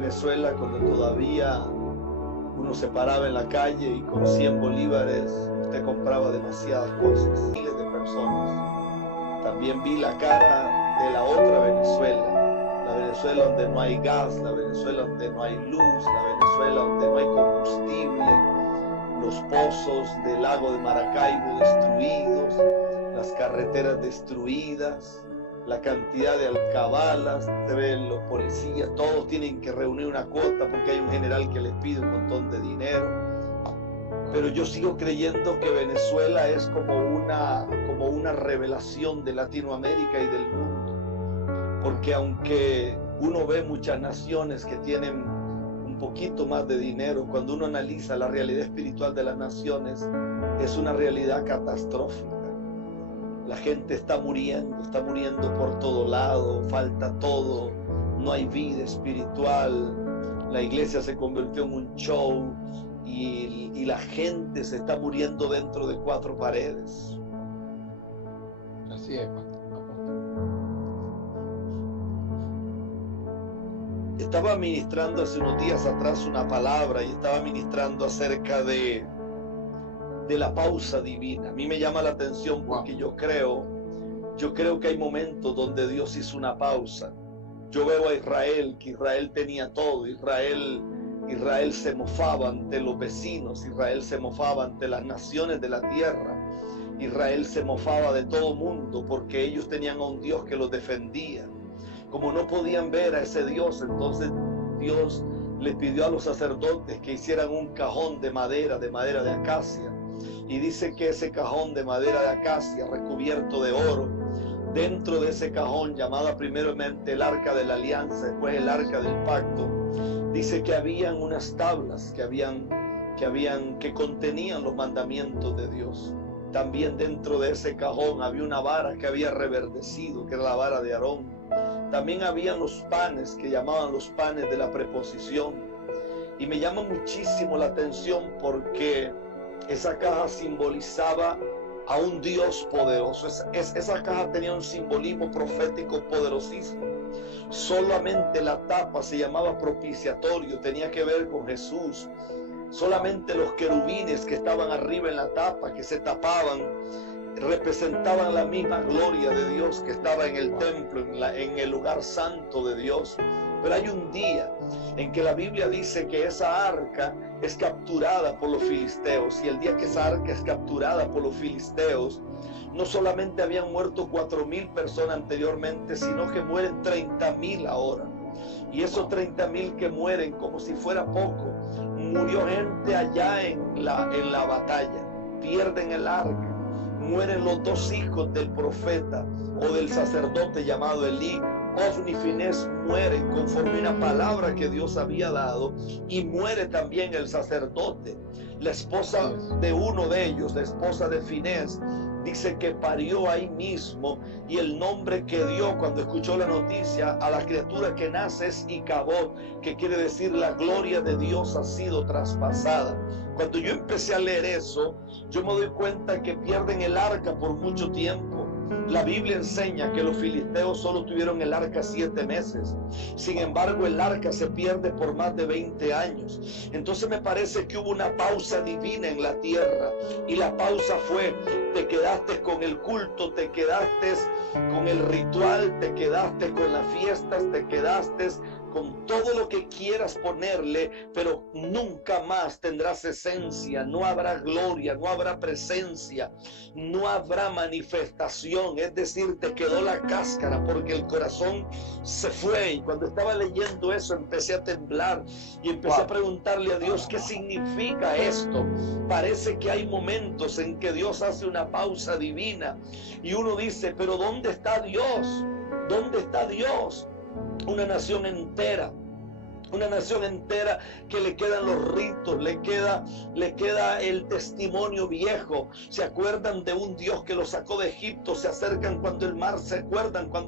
Venezuela, cuando todavía uno se paraba en la calle y con 100 bolívares usted compraba demasiadas cosas, miles de personas. También vi la cara de la otra Venezuela, la Venezuela donde no hay gas, la Venezuela donde no hay luz, la Venezuela donde no hay combustible, los pozos del lago de Maracaibo destruidos, las carreteras destruidas, la cantidad de alcabalas, se ven los policías, todos tienen que reunir una cuota porque hay un general que les pide un montón de dinero. Pero yo sigo creyendo que Venezuela es como una revelación de Latinoamérica y del mundo, porque aunque uno ve muchas naciones que tienen un poquito más de dinero, cuando uno analiza la realidad espiritual de las naciones, es una realidad catastrófica. La gente está muriendo por todo lado, falta todo, no hay vida espiritual, la iglesia se convirtió en un show y la gente se está muriendo dentro de 4 paredes. Así es, Estaba ministrando hace unos días atrás una palabra y estaba ministrando acerca de la pausa divina. A mí me llama la atención porque yo creo que hay momentos donde Dios hizo una pausa. Yo veo a Israel, que Israel tenía todo. Israel se mofaba ante los vecinos, Israel se mofaba ante las naciones de la tierra, Israel se mofaba de todo mundo porque ellos tenían a un Dios que los defendía. Como no podían ver a ese Dios, entonces Dios les pidió a los sacerdotes que hicieran un cajón de madera de acacia. Y dice que ese cajón de madera de acacia recubierto de oro, dentro de ese cajón, llamada primeramente el arca de la alianza, después el arca del pacto, dice que habían unas tablas que contenían los mandamientos de Dios. También dentro de ese cajón había una vara que había reverdecido, que era la vara de Aarón. También habían los panes que llamaban los panes de la preposición. Y me llama muchísimo la atención porque esa caja simbolizaba a un Dios poderoso. Esa caja tenía un simbolismo profético poderosísimo. Solamente la tapa se llamaba propiciatorio, tenía que ver con Jesús. Solamente los querubines que estaban arriba en la tapa, que se tapaban, representaban la misma gloria de Dios que estaba en el templo, en el lugar santo de Dios. Pero hay un día en que la Biblia dice que esa arca es capturada por los filisteos, y el día que esa arca es capturada por los filisteos, no solamente habían muerto 4,000 personas anteriormente, sino que mueren 30,000 ahora. Y esos 30,000 que mueren, como si fuera poco, murió gente allá en la batalla, pierden el arca, mueren los 2 hijos del profeta o del sacerdote llamado Elí. Ofni y Finés mueren conforme a una palabra que Dios había dado, y muere también el sacerdote. La esposa de uno de ellos, la esposa de Finés, dice que parió ahí mismo, y el nombre que dio cuando escuchó la noticia a la criatura que nace es Icabod, que quiere decir la gloria de Dios ha sido traspasada. Cuando yo empecé a leer eso, yo me doy cuenta que pierden el arca por mucho tiempo. La Biblia enseña que los filisteos solo tuvieron el arca 7 meses. Sin embargo, el arca se pierde por más de 20 años. Entonces me parece que hubo una pausa divina en la tierra. Y la pausa fue: te quedaste con el culto, te quedaste con el ritual, te quedaste con las fiestas, te quedaste con todo lo que quieras ponerle, pero nunca más tendrás esencia, no habrá gloria, no habrá presencia, no habrá manifestación. Es decir, te quedó la cáscara porque el corazón se fue. Y cuando estaba leyendo eso empecé a temblar y empecé a preguntarle a Dios: ¿qué significa esto? Parece que hay momentos en que Dios hace una pausa divina y uno dice: pero ¿dónde está Dios? ¿Dónde está Dios? Una nación entera que le quedan los ritos, le queda el testimonio viejo. Se acuerdan de un Dios que los sacó de Egipto, se acuerdan cuando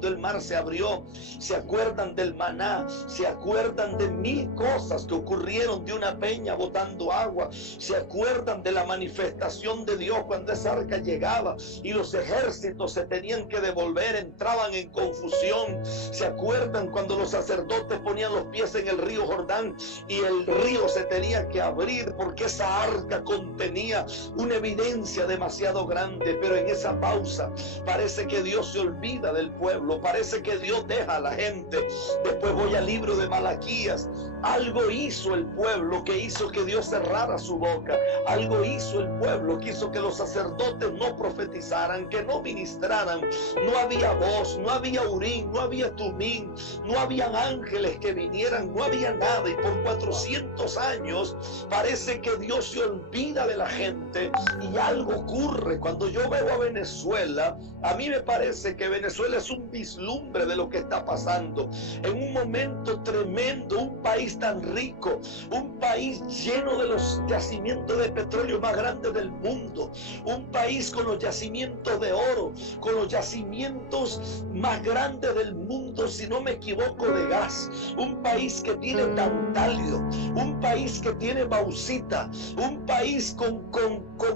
el mar se abrió, se acuerdan del maná, se acuerdan de 1000 cosas que ocurrieron, de una peña botando agua, se acuerdan de la manifestación de Dios cuando esa arca llegaba y los ejércitos se tenían que devolver, entraban en confusión. Se acuerdan cuando los sacerdotes ponían los pies en el río río Jordán y el río se tenía que abrir porque esa arca contenía una evidencia demasiado grande. Pero en esa pausa parece que Dios se olvida del pueblo, parece que Dios deja a la gente. Después voy al libro de Malaquías. Algo hizo el pueblo que hizo que Dios cerrara su boca. Algo hizo el pueblo que hizo que los sacerdotes no profetizaran, que no ministraran. No había voz, no había Urim, no había Tumim, no habían ángeles que vinieran, no había nada. Y por 400 años parece que Dios se olvida de la gente y algo ocurre. Cuando yo veo a Venezuela, a mí me parece que Venezuela es un vislumbre de lo que está pasando. En un momento tremendo, un país tan rico, un país lleno de los yacimientos de petróleo más grandes del mundo, un país con los yacimientos de oro, con los yacimientos más grandes del mundo, si no me equivoco, de gas, un país que tiene tantalio, un país que tiene bauxita, un país con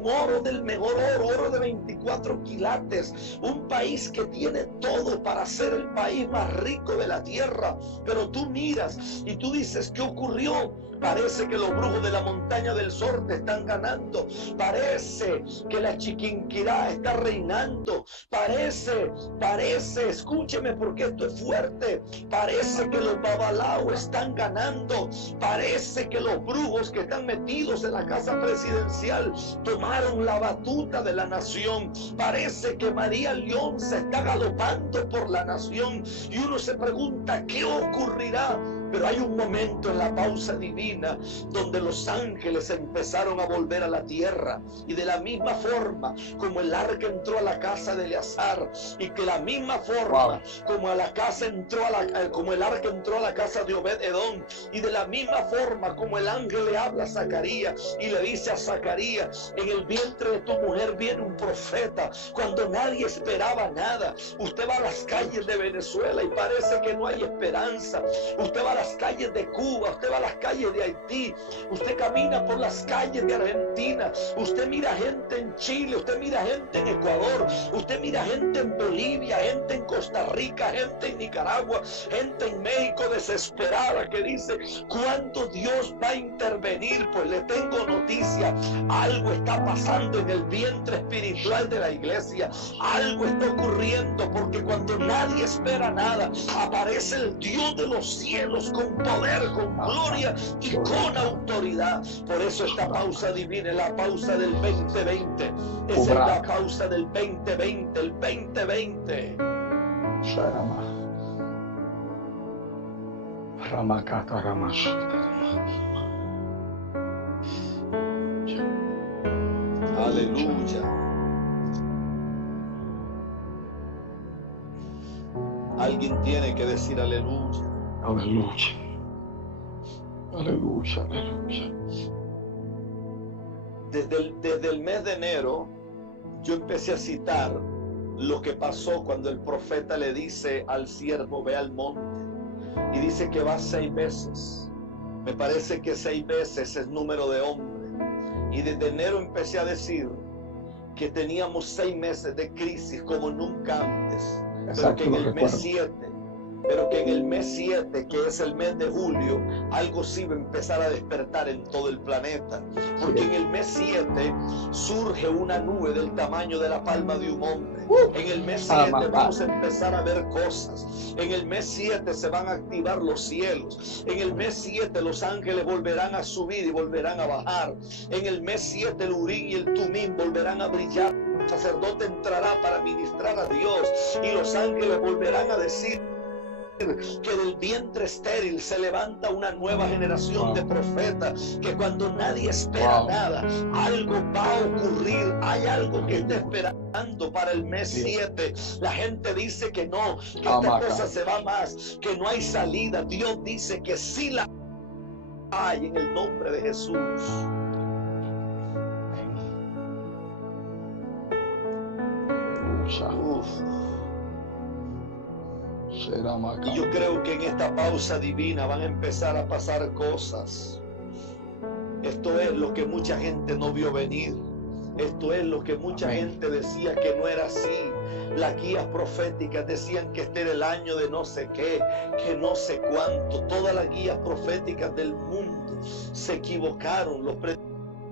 oro del mejor oro de 24 quilates, un país que tiene todo para ser el país más rico de la tierra. Pero tú miras y tú dices, ¿qué ocurrió? Parece que los brujos de la montaña del Sorte están ganando. Parece que la Chiquinquirá está reinando. Parece, escúcheme porque esto es fuerte. Parece que los Babalao están ganando. Parece que los brujos que están metidos en la casa presidencial tomaron la batuta de la nación. Parece que María León se está galopando por la nación. Y uno se pregunta, ¿qué ocurrirá? Pero hay un momento en la pausa divina donde los ángeles empezaron a volver a la tierra. Y de la misma forma como el arca entró a la casa de Eleazar, y que la misma forma como el arca entró a la casa de Obed-Edom, y de la misma forma como el ángel le habla a Zacarías y le dice a Zacarías, en el vientre de tu mujer viene un profeta, cuando nadie esperaba nada. Usted va a las calles de Venezuela y parece que no hay esperanza. Usted va a las calles de Cuba, usted va a las calles de Haití, usted camina por las calles de Argentina, usted mira gente en Chile, usted mira gente en Ecuador, usted mira gente en Bolivia, gente en Costa Rica, gente en Nicaragua, gente en México desesperada que dice, ¿cuándo Dios va a intervenir? Pues le tengo noticia, algo está pasando en el vientre espiritual de la iglesia, algo está ocurriendo, porque cuando nadie espera nada, aparece el Dios de los cielos con poder, con gloria y con autoridad. Por eso esta pausa divina es la pausa del 2020. Esa es la pausa del 2020, el 2020. Aleluya. Alguien tiene que decir aleluya. Aleluya. Aleluya, aleluya. Desde el mes de enero yo empecé a citar lo que pasó cuando el profeta le dice al siervo, ve al monte, y dice que va 6 veces. Me parece que 6 veces es número de hombre. Y desde enero empecé a decir que teníamos 6 meses de crisis como nunca antes. Pero que en el mes 7, que es el mes de julio, algo sí va a empezar a despertar en todo el planeta. Porque en el mes 7 surge una nube del tamaño de la palma de un hombre. En el mes 7 vamos a empezar a ver cosas. En el mes 7 se van a activar los cielos. En el mes 7 los ángeles volverán a subir y volverán a bajar. En el mes 7 el Urim y el Tumim volverán a brillar. El sacerdote entrará para ministrar a Dios y los ángeles volverán a decir que del vientre estéril se levanta una nueva generación de profetas, que cuando nadie espera nada, algo va a ocurrir. Hay algo que está esperando para el mes 7. La gente dice que no, que esta cosa se va más, que no hay salida. Dios dice que sí la hay, en el nombre de Jesús. Uf. Y yo creo que en esta pausa divina van a empezar a pasar cosas. Esto es lo que mucha gente no vio venir. Esto es lo que mucha gente decía que no era así. Las guías proféticas decían que este era el año de no sé qué, que no sé cuánto. Todas las guías proféticas del mundo se equivocaron. Los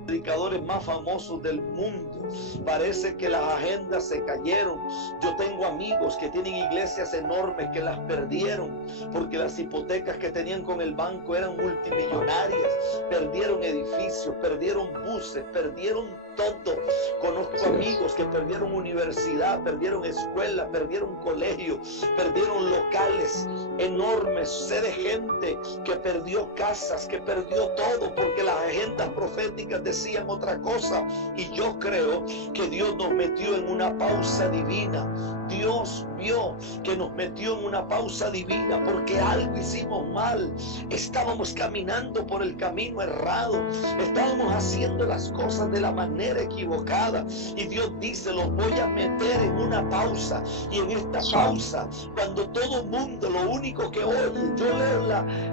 predicadores más famosos del mundo, parece que las agendas se cayeron. Yo tengo amigos que tienen iglesias enormes que las perdieron porque las hipotecas que tenían con el banco eran multimillonarias. Perdieron edificios, perdieron buses, perdieron todo. Conozco amigos que perdieron universidad, perdieron escuela, perdieron colegio, perdieron locales enormes. Sé de gente que perdió casas, que perdió todo porque las agendas proféticas decían otra cosa. Y yo creo que Dios nos metió en una pausa divina. Dios vio que nos metió en una pausa divina porque algo hicimos mal. Estábamos caminando por el camino errado. Estábamos haciendo las cosas de la manera equivocada. Y Dios dice, los voy a meter en una pausa. Y en esta pausa, cuando todo el mundo lo único que oye, yo leo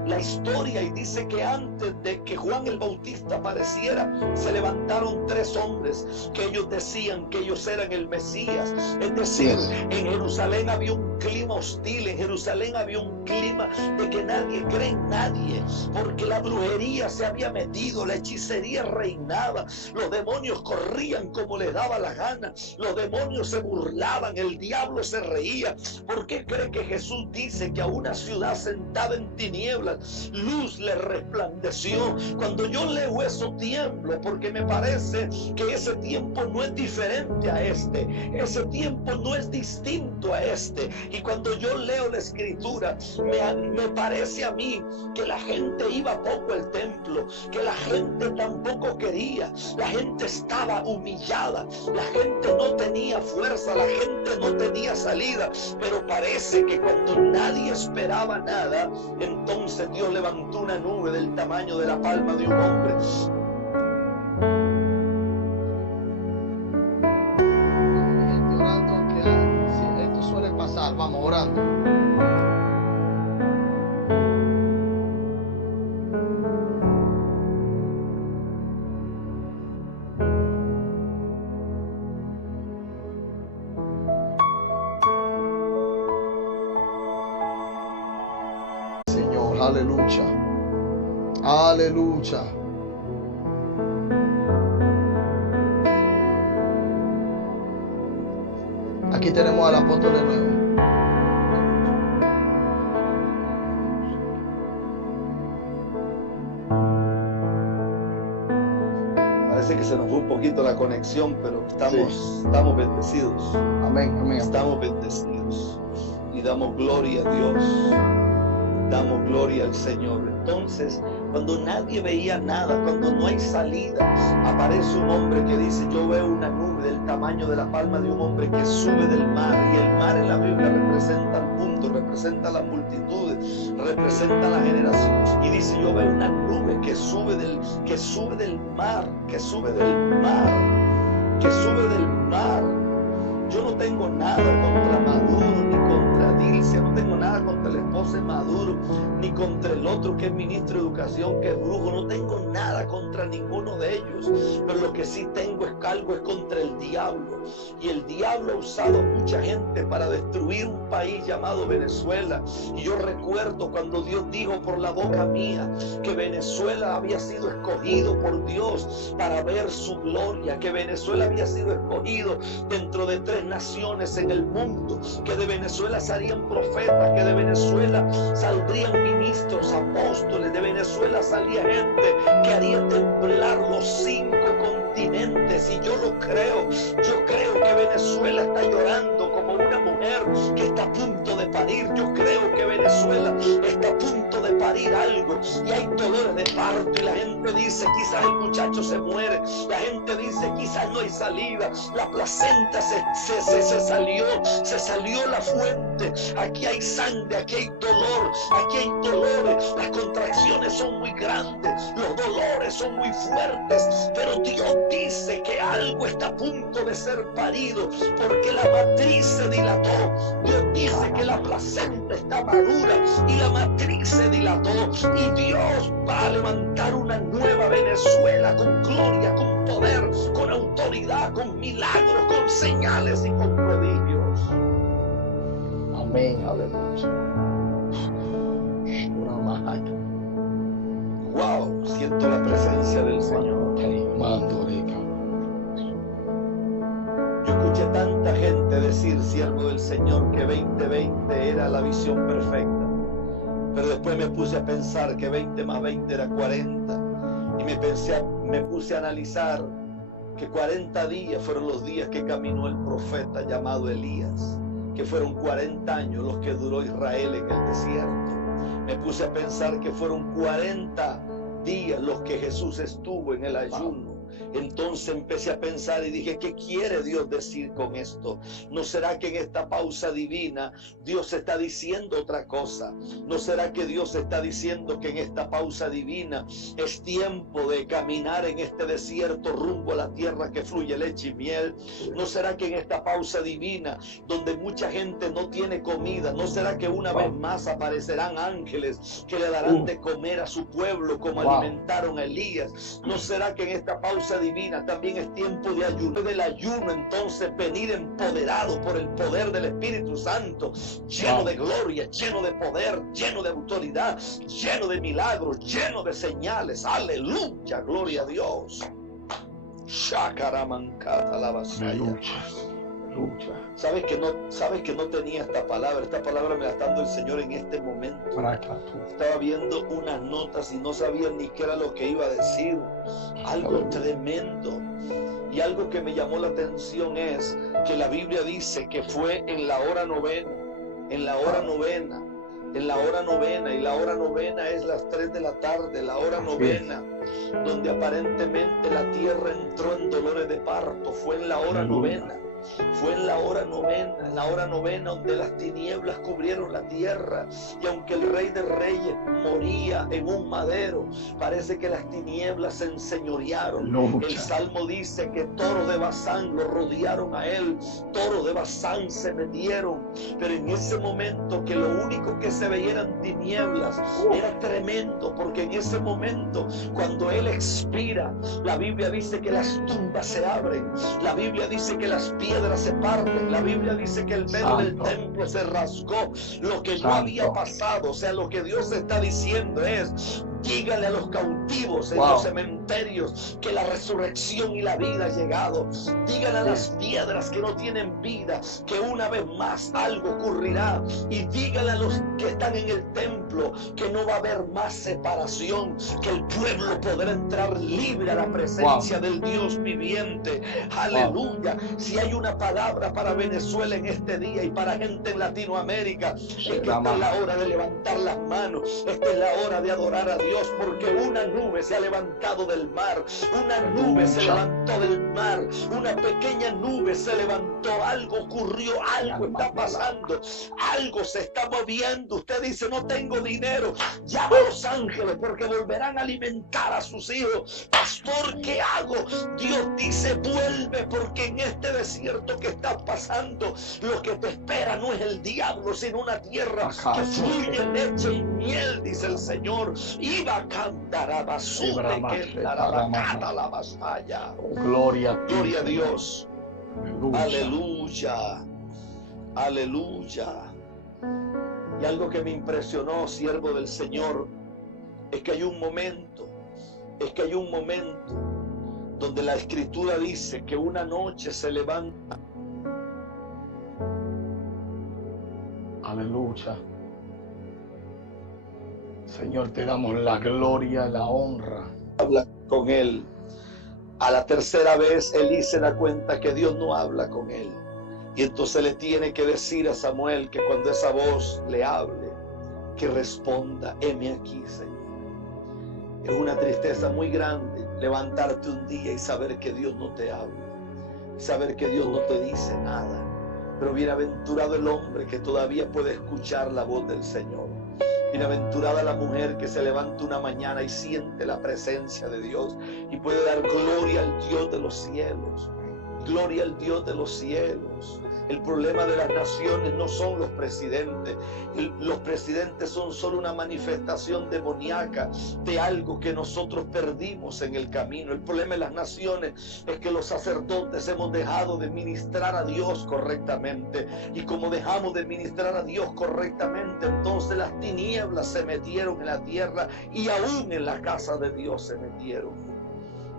la historia y dice que antes de que Juan el Bautista apareciera, se levantaron 3 hombres que ellos decían que ellos eran el Mesías. Es decir, en Jerusalén había un clima hostil, en Jerusalén había un clima de que nadie cree en nadie, porque la brujería se había metido, la hechicería reinaba, los demonios corrían como les daba la gana, los demonios se burlaban, el diablo se reía. ¿Por qué cree que Jesús dice que a una ciudad sentada en tinieblas, luz le resplandeció? Cuando yo leo eso tiemblo, porque me parece que ese tiempo no es diferente a este, ese tiempo no es distinto a este. Y cuando yo leo la escritura, me parece a mí que la gente iba poco al templo, que la gente tampoco quería, la gente estaba humillada, la gente no tenía fuerza, la gente no tenía salida. Pero parece que cuando nadie esperaba nada, entonces Dios levantó una nube del tamaño de la palma de un hombre. Vamos orando. Señor, aleluya. Aleluya. Aquí tenemos al apóstol de nuevo. Parece que se nos fue un poquito la conexión, pero estamos bendecidos. Amén, amén. Estamos bendecidos y damos gloria a Dios, damos gloria al Señor. Entonces, cuando nadie veía nada, cuando no hay salida, aparece un hombre que dice, yo veo una nube del tamaño de la palma de un hombre que sube del mar. Y el mar en la Biblia representa al mundo, representa a las multitudes, representa a la generación. Y dice, yo veo una nube que sube del mar. Yo no tengo nada contra Maduro ni contra Dilcia, no tengo nada contra el esposo de Maduro ni contra el otro que es ministro de educación, que es brujo. No tengo nada contra ninguno de ellos, pero lo que sí tengo es algo es contra el diablo. Y el diablo ha usado a mucha gente para destruir un país llamado Venezuela. Y yo recuerdo cuando Dios dijo por la boca mía que Venezuela había sido escogido por Dios para ver su gloria, que Venezuela había sido escogido dentro de 3 naciones en el mundo, que de Venezuela salían profetas, que de Venezuela saldrían ministros, apóstoles, de Venezuela salía gente que haría temblar los 5 continentes. Y yo lo creo, yo creo que Venezuela está llorando como una mujer que está a punto de parir. Yo creo que Venezuela está a punto de parir algo y hay dolores de parto y la gente dice quizás el muchacho se muere, la gente dice quizás no hay salida, la placenta se salió la fuente, aquí hay sangre, aquí hay dolor, aquí hay dolores, las contracciones son muy grandes, los dolores son muy fuertes, pero Dios dice que algo está a punto de ser parido porque la matriz se dilató. Dios dice que la placenta está madura y la matriz se dilató, y Dios va a levantar una nueva Venezuela vendrá con gloria, con poder, con autoridad, con milagros, con señales y con prodigios. Amén, aleluya. Wow, siento la presencia del Señor. Yo escuché tanta gente decir, siervo del Señor, que 2020 era la visión perfecta. Pero después me puse a pensar que 20 más 20 era 40. Y me puse a analizar que 40 días fueron los días que caminó el profeta llamado Elías. Que fueron 40 años los que duró Israel en el desierto. Me puse a pensar que fueron 40 días los que Jesús estuvo en el ayuno. Entonces empecé a pensar y dije, ¿qué quiere Dios decir con esto? ¿No será que en esta pausa divina Dios está diciendo otra cosa? ¿No será que Dios está diciendo que en esta pausa divina es tiempo de caminar en este desierto rumbo a la tierra que fluye leche y miel? ¿No será que en esta pausa divina donde mucha gente no tiene comida, no será que una vez más aparecerán ángeles que le darán de comer a su pueblo como alimentaron a Elías? ¿No será que en esta pausa divina también es tiempo de ayuno? Del ayuno entonces venir empoderado por el poder del Espíritu Santo, lleno de gloria, lleno de poder, lleno de autoridad, lleno de milagros, lleno de señales. Aleluya, gloria a Dios. Shakaramanca, alabasaya. Sabes que no tenía esta palabra me la está dando el Señor en este momento. Estaba viendo unas notas y no sabía ni qué era lo que iba a decir. Algo tremendo. Y algo que me llamó la atención es que la Biblia dice que fue en la hora novena, y la hora novena es las 3 de la tarde, la hora novena, donde aparentemente la tierra entró en dolores de parto. Fue en la hora novena. Fue en la hora novena donde las tinieblas cubrieron la tierra, y aunque el Rey de Reyes moría en un madero, parece que las tinieblas se enseñorearon. El Salmo dice que toros de Basán lo rodearon a él, toros de Basán se metieron, pero en ese momento que lo único que se veía eran tinieblas, era tremendo, porque en ese momento cuando él expira, la Biblia dice que las tumbas se abren, la Biblia dice que las piedras se parten, la Biblia dice que el velo del templo se rasgó. Lo que no había pasado, o sea, lo que Dios está diciendo es: dígale a los cautivos en los cementerios que la resurrección y la vida ha llegado. Dígale a las piedras que no tienen vida que una vez más algo ocurrirá. Y dígale a los que están en el templo que no va a haber más separación, que el pueblo podrá entrar libre a la presencia del Dios viviente. Aleluya. Si hay una palabra para Venezuela en este día y para gente en Latinoamérica, es que esta es la hora de levantar las manos, esta es la hora de adorar a Dios, porque una nube se ha levantado del mar, una nube se levantó del mar, una pequeña nube se levantó, algo ocurrió, algo está pasando, algo se está moviendo. Usted dice: no tengo dinero, llama a los ángeles porque volverán a alimentar a sus hijos. Pastor, ¿qué hago? Dios dice: vuelve, porque en este desierto que está pasando, lo que te espera no es el diablo, sino una tierra que fluye leche y miel, dice el Señor. Iba a cantar a basura, la vasalla. Gloria a Dios. Aleluya. Aleluya. Y algo que me impresionó, siervo del Señor, es que hay un momento donde la Escritura dice que una noche se levanta. Aleluya. Señor, te damos la gloria, la honra. Habla con él. A la tercera vez Elí se da cuenta que Dios no habla con él. Y entonces le tiene que decir a Samuel que cuando esa voz le hable, que responda: heme aquí, Señor. Es una tristeza muy grande levantarte un día y saber que Dios no te habla, saber que Dios no te dice nada. Pero bienaventurado el hombre que todavía puede escuchar la voz del Señor. Bienaventurada la mujer que se levanta una mañana y siente la presencia de Dios y puede dar gloria al Dios de los cielos. Gloria al Dios de los cielos. El problema de las naciones no son los presidentes. Los presidentes son solo una manifestación demoníaca de algo que nosotros perdimos en el camino. El problema de las naciones es que los sacerdotes hemos dejado de ministrar a Dios correctamente. Y como dejamos de ministrar a Dios correctamente, entonces las tinieblas se metieron en la tierra y aún en la casa de Dios se metieron.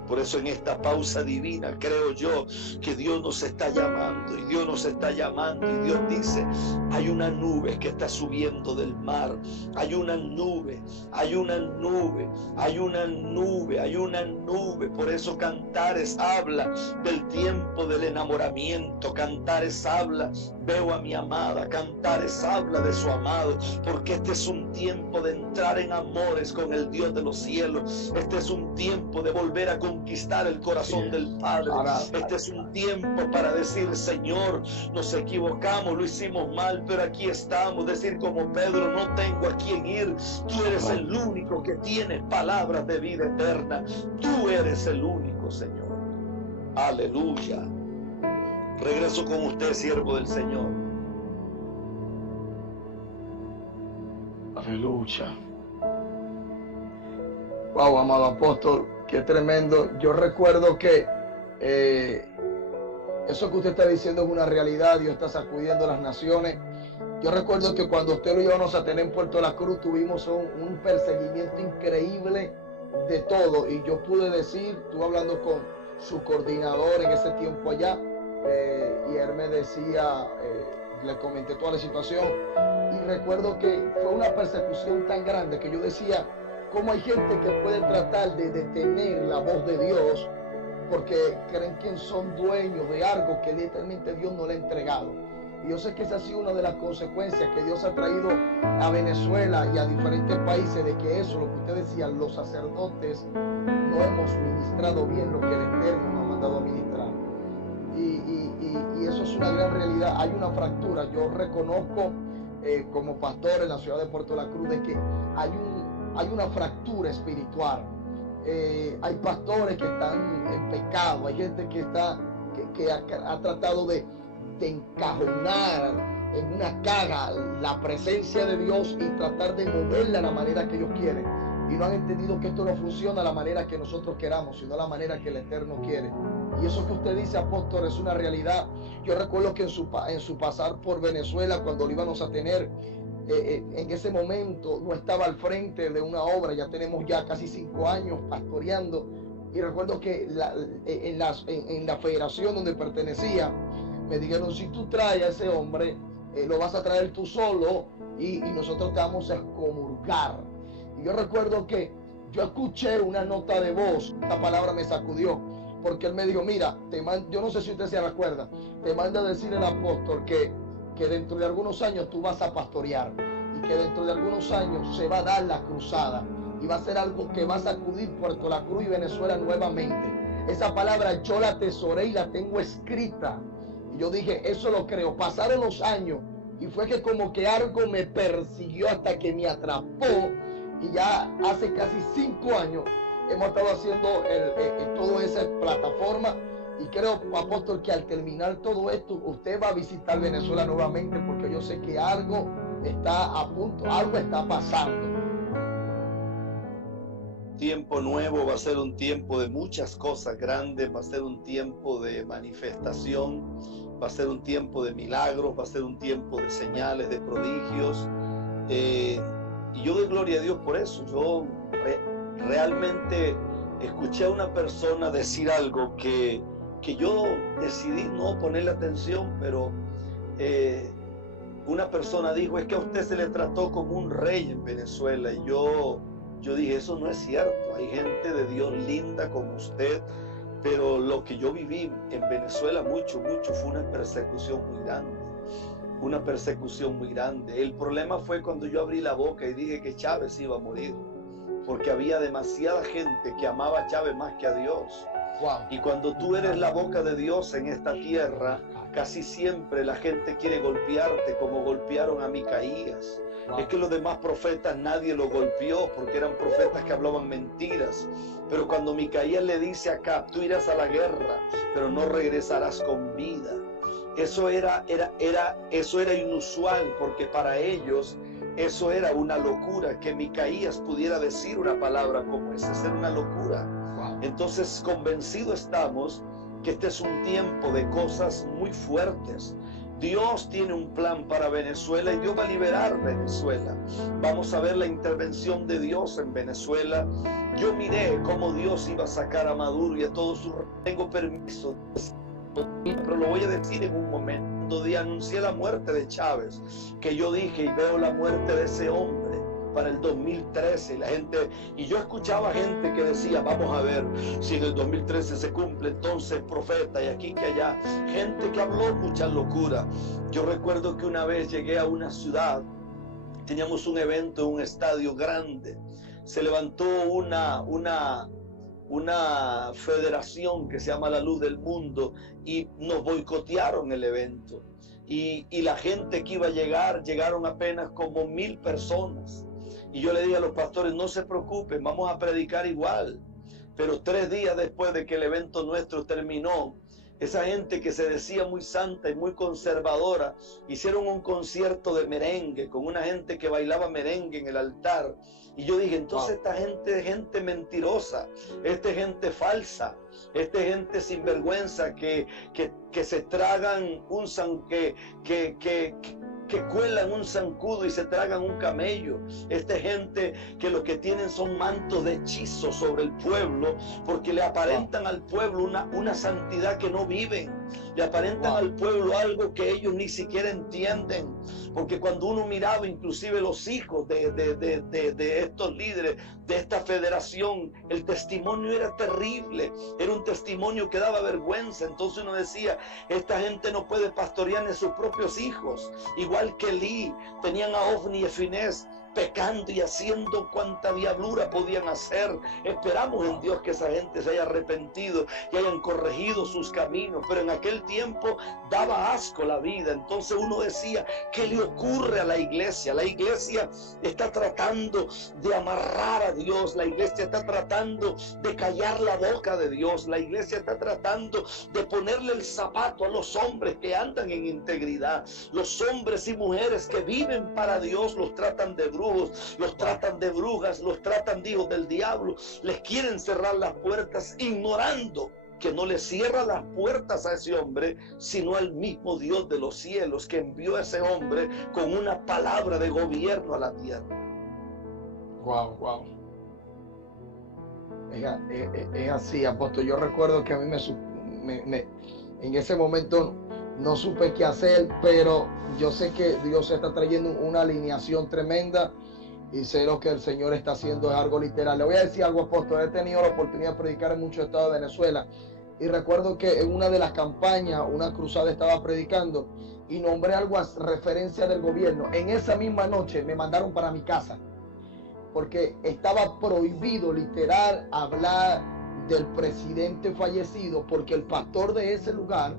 Por eso en esta pausa divina creo yo que Dios nos está llamando y Dios nos está llamando y Dios dice, hay una nube que está subiendo del mar, hay una nube, hay una nube, hay una nube, hay una nube. Por eso Cantares habla del tiempo del enamoramiento, Cantares habla, veo a mi amada, Cantares habla de su amado, porque este es un tiempo de entrar en amores con el Dios de los cielos. Este es un tiempo de volver a conquistar el corazón del Padre. Este es un tiempo para decir, Señor, nos equivocamos, lo hicimos mal, pero aquí estamos. Decir como Pedro, no tengo a quién ir. Tú eres el único que tiene palabras de vida eterna. Tú eres el único, Señor. Aleluya. Regreso con usted, siervo del Señor. Aleluya. Wow, amado apóstol, qué tremendo. Yo recuerdo que eso que usted está diciendo es una realidad. Dios está sacudiendo las naciones. Yo recuerdo que cuando usted lo íbamos a tener en Puerto La Cruz, tuvimos un perseguimiento increíble de todo. Y yo pude decir, estuve hablando con su coordinador en ese tiempo allá, y él me decía, le comenté toda la situación. Y recuerdo que fue una persecución tan grande que yo decía, cómo hay gente que puede tratar de detener la voz de Dios porque creen que son dueños de algo que literalmente Dios no le ha entregado. Y yo sé que esa ha sido una de las consecuencias que Dios ha traído a Venezuela y a diferentes países, de que eso, lo que usted decía, los sacerdotes no hemos ministrado bien lo que el Eterno nos ha mandado a ministrar. Y eso es una gran realidad. Hay una fractura. Yo reconozco como pastor en la ciudad de Puerto La Cruz de que hay una fractura espiritual. Hay pastores que están en pecado, hay gente que ha tratado de encajonar en una caja la presencia de Dios y tratar de moverla a la manera que ellos quieren, y no han entendido que esto no funciona a la manera que nosotros queramos, sino a la manera que el Eterno quiere. Y eso que usted dice, apóstol, es una realidad. Yo recuerdo que en su pasar por Venezuela, cuando lo íbamos a tener, en ese momento no estaba al frente de una obra. Ya tenemos ya casi 5 años pastoreando, y recuerdo que en la federación donde pertenecía me dijeron, si tú traes a ese hombre, lo vas a traer tú solo y nosotros te vamos a excomulgar. Y yo recuerdo que yo escuché una nota de voz, esta palabra me sacudió, porque él me dijo, mira, yo no sé si usted se recuerda, te manda a decir el apóstol que dentro de algunos años tú vas a pastorear, y que dentro de algunos años se va a dar la cruzada, y va a ser algo que va a sacudir Puerto La Cruz y Venezuela nuevamente. Esa palabra yo la atesoré y la tengo escrita, y yo dije, eso lo creo. Pasaron los años y fue que como que algo me persiguió hasta que me atrapó, y ya hace casi 5 años hemos estado haciendo toda esa plataforma. Y creo, apóstol, que al terminar todo esto, usted va a visitar Venezuela nuevamente, porque yo sé que algo está a punto, algo está pasando. Tiempo nuevo va a ser un tiempo de muchas cosas grandes, va a ser un tiempo de manifestación, va a ser un tiempo de milagros, va a ser un tiempo de señales, de prodigios. Y yo doy gloria a Dios por eso. Yo realmente escuché a una persona decir algo que yo decidí no ponerle atención, pero una persona dijo, es que a usted se le trató como un rey en Venezuela. Y yo dije, eso no es cierto. Hay gente de Dios linda como usted, pero lo que yo viví en Venezuela mucho fue una persecución muy grande. Una persecución muy grande. El problema fue cuando yo abrí la boca y dije que Chávez iba a morir, porque había demasiada gente que amaba a Chávez más que a Dios. Wow. Y cuando tú eres la boca de Dios en esta tierra, casi siempre la gente quiere golpearte como golpearon a Micaías. Wow. Es que los demás profetas nadie lo golpeó porque eran profetas que hablaban mentiras. Pero cuando Micaías le dice a Acab, tú irás a la guerra, pero no regresarás con vida. Eso era inusual, porque para ellos eso era una locura, que Micaías pudiera decir una palabra como esa, era una locura. Wow. Entonces convencidos estamos que este es un tiempo de cosas muy fuertes. Dios tiene un plan para Venezuela y Dios va a liberar Venezuela. Vamos a ver la intervención de Dios en Venezuela. Yo miré cómo Dios iba a sacar a Maduro y a todos sus... Tengo permiso, pero lo voy a decir en un momento. Cuando anuncié la muerte de Chávez, que yo dije, y veo la muerte de ese hombre para el 2013, y yo escuchaba gente que decía, vamos a ver si en el 2013 se cumple, entonces profeta, y aquí que allá, gente que habló mucha locura. Yo recuerdo que una vez llegué a una ciudad, teníamos un evento en un estadio grande, se levantó una federación que se llama La Luz del Mundo y nos boicotearon el evento, y la gente que iba a llegar, llegaron apenas como 1000 personas, y yo le dije a los pastores, no se preocupen, vamos a predicar igual. Pero 3 días después de que el evento nuestro terminó, esa gente que se decía muy santa y muy conservadora, hicieron un concierto de merengue con una gente que bailaba merengue en el altar. Y yo dije, entonces esta gente es gente mentirosa, esta es gente falsa, esta es gente sinvergüenza que se tragan que cuelan un zancudo y se tragan un camello. Esta gente que lo que tienen son mantos de hechizo sobre el pueblo, porque le aparentan al pueblo una santidad que no viven, le aparentan al pueblo algo que ellos ni siquiera entienden, porque cuando uno miraba inclusive los hijos de estos líderes, de esta federación, el testimonio era terrible, era un testimonio que daba vergüenza. Entonces uno decía, esta gente no puede pastorear ni sus propios hijos, igual que Elí, tenían a Ofni y Finés pecando y haciendo cuanta diablura podían hacer. Esperamos en Dios que esa gente se haya arrepentido y hayan corregido sus caminos, pero en aquel tiempo daba asco la vida. Entonces uno decía, ¿qué le ocurre a la iglesia? La iglesia está tratando de amarrar a Dios, la iglesia está tratando de callar la boca de Dios, la iglesia está tratando de ponerle el zapato a los hombres que andan en integridad. Los hombres y mujeres que viven para Dios los tratan de brujos, los tratan de brujas, los tratan de hijos del diablo, les quieren cerrar las puertas, ignorando que no le cierra las puertas a ese hombre, sino al mismo Dios de los cielos, que envió a ese hombre con una palabra de gobierno a la tierra. Wow. Es así, apóstol. Yo recuerdo que a mí en ese momento no supe qué hacer, pero yo sé que Dios está trayendo una alineación tremenda y sé lo que el Señor está haciendo es algo literal. Le voy a decir algo, apóstol. He tenido la oportunidad de predicar en muchos estados de Venezuela y recuerdo que en una de las campañas, una cruzada, estaba predicando y nombré algo a referencia del gobierno. En esa misma noche me mandaron para mi casa porque estaba prohibido literal hablar del presidente fallecido, porque el pastor de ese lugar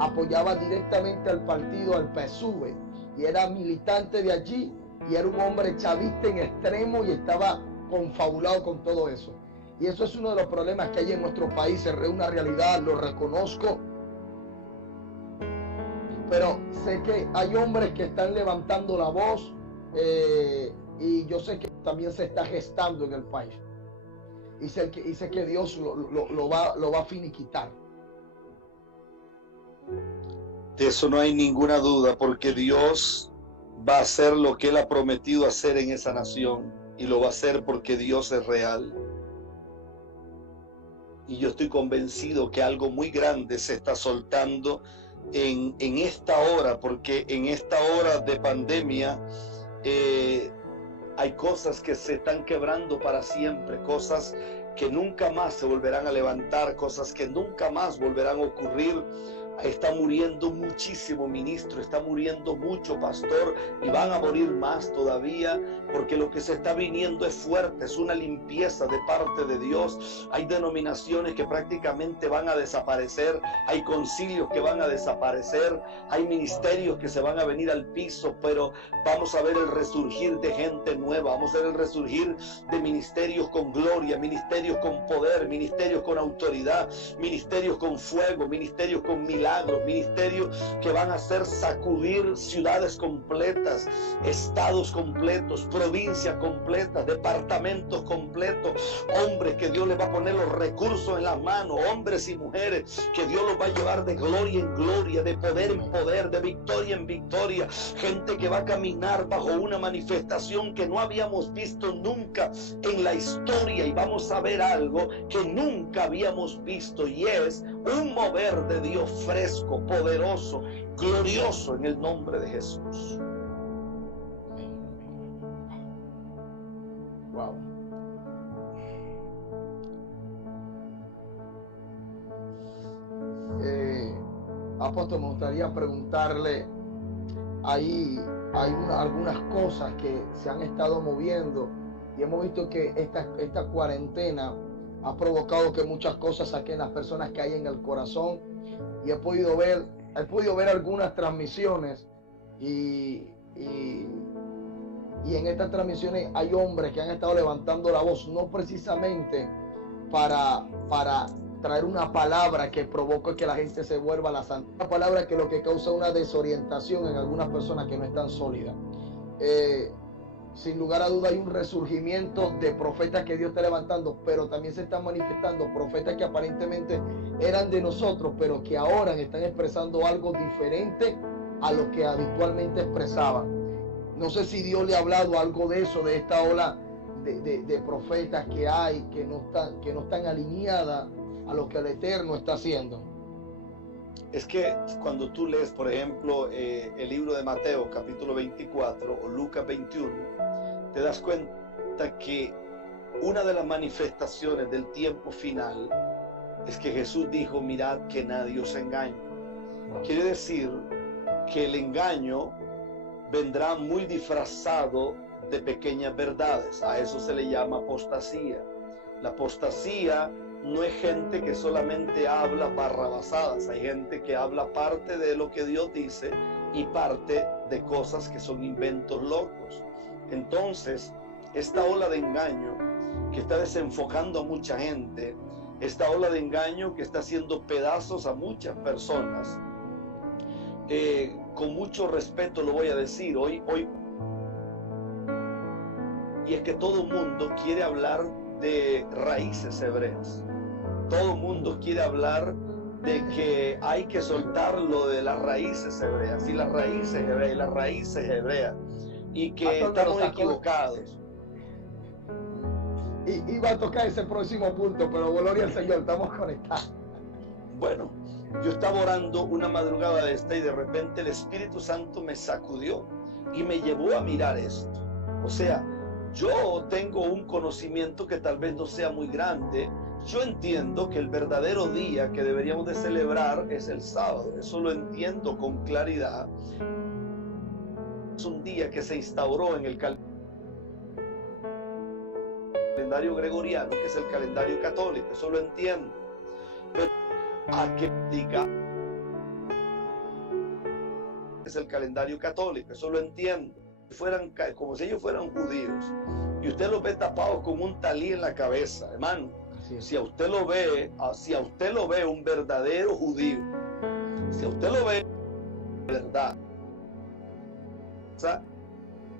apoyaba directamente al partido, al PSUV, y era militante de allí, y era un hombre chavista en extremo y estaba confabulado con todo eso. Y eso es uno de los problemas que hay en nuestro país. Es una realidad, lo reconozco, pero sé que hay hombres que están levantando la voz, y yo sé que también se está gestando en el país, y sé que Dios lo va a finiquitar. De eso no hay ninguna duda, porque Dios va a hacer lo que Él ha prometido hacer en esa nación, y lo va a hacer porque Dios es real. Y yo estoy convencido que algo muy grande se está soltando en esta hora, porque en esta hora de pandemia hay cosas que se están quebrando para siempre, cosas que nunca más se volverán a levantar, cosas que nunca más volverán a ocurrir, Está muriendo muchísimo ministro, está muriendo mucho pastor, y van a morir más todavía, porque lo que se está viniendo es fuerte, es una limpieza de parte de Dios. Hay denominaciones que prácticamente van a desaparecer, hay concilios que van a desaparecer, hay ministerios que se van a venir al piso, pero vamos a ver el resurgir de gente nueva, vamos a ver el resurgir de ministerios con gloria, ministerios con poder, ministerios con autoridad, ministerios con fuego, ministerios con milagros, ministerios que van a hacer sacudir ciudades completas, estados completos, provincias completas, departamentos completos, hombres que Dios les va a poner los recursos en las manos, hombres y mujeres que Dios los va a llevar de gloria en gloria, de poder en poder, de victoria en victoria, gente que va a caminar bajo una manifestación que no habíamos visto nunca en la historia, y vamos a ver algo que nunca habíamos visto, y es un mover de Dios fresco, poderoso, glorioso, en el nombre de Jesús. Wow. Apóstol, me gustaría preguntarle, hay algunas cosas que se han estado moviendo, y hemos visto que esta cuarentena ha provocado que muchas cosas saquen las personas que hay en el corazón, y he podido ver algunas transmisiones, y en estas transmisiones hay hombres que han estado levantando la voz, no precisamente para traer una palabra que provoque que la gente se vuelva a la santa, una palabra que lo que causa una desorientación en algunas personas que no están sólidas. Sin lugar a duda hay un resurgimiento de profetas que Dios está levantando, pero también se están manifestando profetas que aparentemente eran de nosotros, pero que ahora están expresando algo diferente a lo que habitualmente expresaban. No sé si Dios le ha hablado algo de eso, de esta ola de profetas que hay, que no están alineadas a lo que el Eterno está haciendo. Es que cuando tú lees, por ejemplo, el libro de Mateo, capítulo 24, o Lucas 21, te das cuenta que una de las manifestaciones del tiempo final es que Jesús dijo: mirad que nadie os engañe. Quiere decir que el engaño vendrá muy disfrazado de pequeñas verdades. A eso se le llama apostasía. La apostasía no es gente que solamente habla barrabasadas, hay gente que habla parte de lo que Dios dice y parte de cosas que son inventos locos. Entonces, esta ola de engaño que está desenfocando a mucha gente, esta ola de engaño que está haciendo pedazos a muchas personas, con mucho respeto lo voy a decir hoy, y es que todo el mundo quiere hablar de raíces hebreas. Todo el mundo quiere hablar de que hay que soltar lo de las raíces hebreas, y las raíces hebreas, y las raíces hebreas, y que estamos equivocados. Y va a tocar ese próximo punto, pero gloria al Señor, estamos conectados. Bueno, yo estaba orando una madrugada de esta, y de repente el Espíritu Santo me sacudió y me llevó a mirar esto. O sea, yo tengo un conocimiento que tal vez no sea muy grande. Yo entiendo que el verdadero día que deberíamos de celebrar es el sábado. Eso lo entiendo con claridad. Es un día que se instauró en el calendario gregoriano, que es el calendario católico. Eso lo entiendo. Pero a que diga es el calendario católico, eso lo entiendo. Como si ellos fueran judíos, y usted los ve tapados con un talí en la cabeza, hermano. Si a usted lo ve un verdadero judío, si a usted lo ve de verdad, o sea,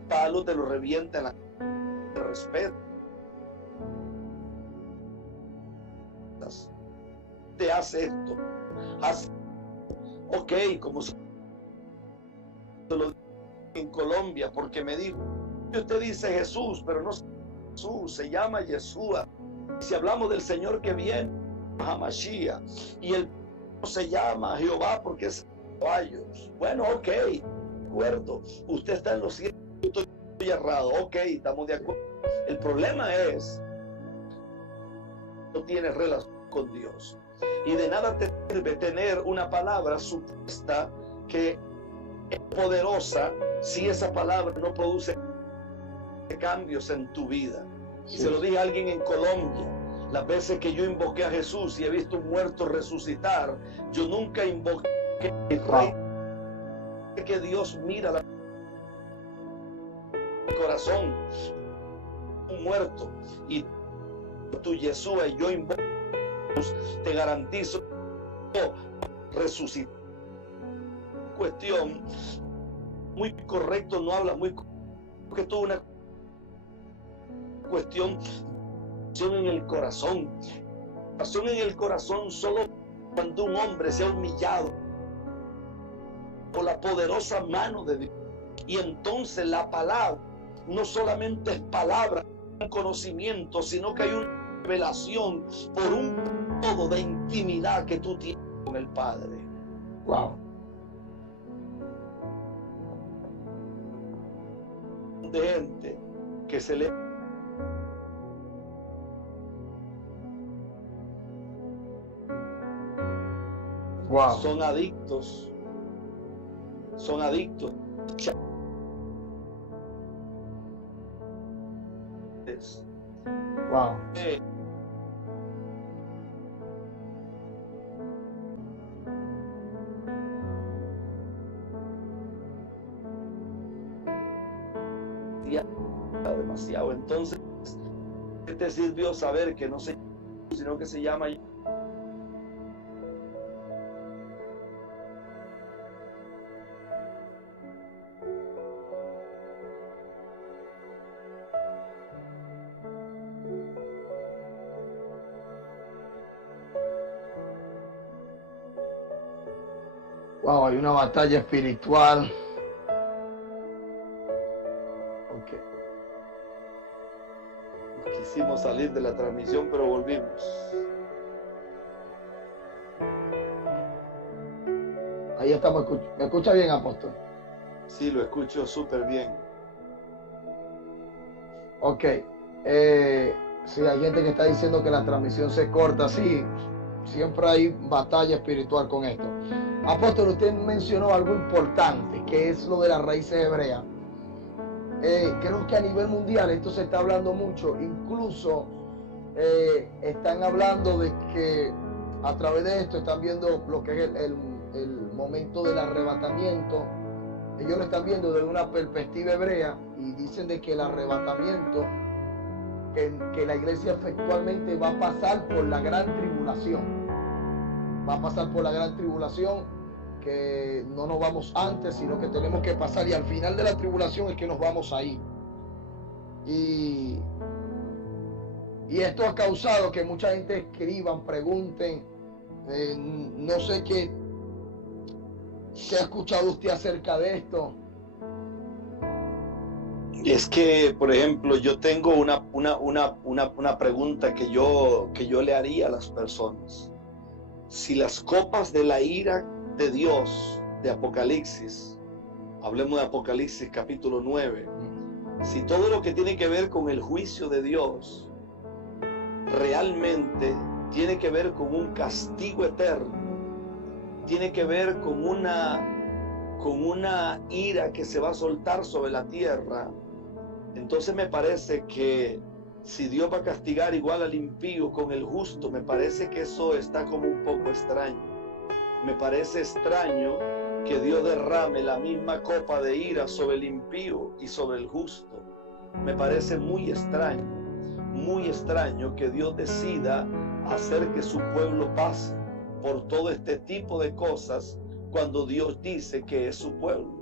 palo te lo revienta en la respeto. Te hace esto, ok, como se lo digo en Colombia, porque me dijo, usted dice Jesús, pero no es Jesús, se llama Yeshua. Si hablamos del Señor que viene, Hamashiach, y el se llama Jehová porque es caballos. Bueno, ok, de acuerdo, usted está en los cielos, estoy errado, ok, estamos de acuerdo. El problema es no tiene relación con Dios. Y de nada te sirve tener una palabra supuesta que es poderosa si esa palabra no produce cambios en tu vida. Y se lo dije a alguien en Colombia: las veces que yo invoqué a Jesús y he visto un muerto resucitar, yo nunca invoqué el rey, que Dios mira el corazón, un muerto, y tu Yeshua y yo invoco, te garantizo resucitar. Cuestión muy correcto, no habla muy que tuvo una cuestión en el corazón. Pasión en el corazón solo cuando un hombre se ha humillado por la poderosa mano de Dios. Y entonces la palabra no solamente es palabra, un conocimiento, sino que hay una revelación por un modo de intimidad que tú tienes con el Padre. Wow. De gente que se le Wow. son adictos Wow. Demasiado. Entonces, ¿qué te sirvió saber que no se llama, sino que se llama? Wow, hay una batalla espiritual. Quisimos salir de la transmisión, pero volvimos. Ahí estamos. ¿Me escucha bien, apóstol? Sí, lo escucho súper bien. Ok. Sí, hay gente que está diciendo que la transmisión se corta. Sí, siempre hay batalla espiritual con esto. Apóstol, usted mencionó algo importante, que es lo de las raíces hebreas. Creo que a nivel mundial esto se está hablando mucho. Incluso están hablando de que a través de esto están viendo lo que es el momento del arrebatamiento. Ellos lo están viendo desde una perspectiva hebrea y dicen de que el arrebatamiento, que la iglesia efectualmente va a pasar por la gran tribulación. Va a pasar por la gran tribulación, que no nos vamos antes, sino que tenemos que pasar, y al final de la tribulación es que nos vamos ahí. Y esto ha causado que mucha gente escriban, pregunten, no sé qué ha escuchado usted acerca de esto. Es que, por ejemplo, yo tengo una pregunta que yo le haría a las personas. Si las copas de la ira de Dios de Apocalipsis, hablemos de Apocalipsis capítulo 9, si todo lo que tiene que ver con el juicio de Dios realmente tiene que ver con un castigo eterno, tiene que ver con una ira que se va a soltar sobre la tierra, entonces me parece que si Dios va a castigar igual al impío con el justo, me parece que eso está como un poco extraño. Me parece extraño que Dios derrame la misma copa de ira sobre el impío y sobre el justo. Me parece muy extraño que Dios decida hacer que su pueblo pase por todo este tipo de cosas cuando Dios dice que es su pueblo.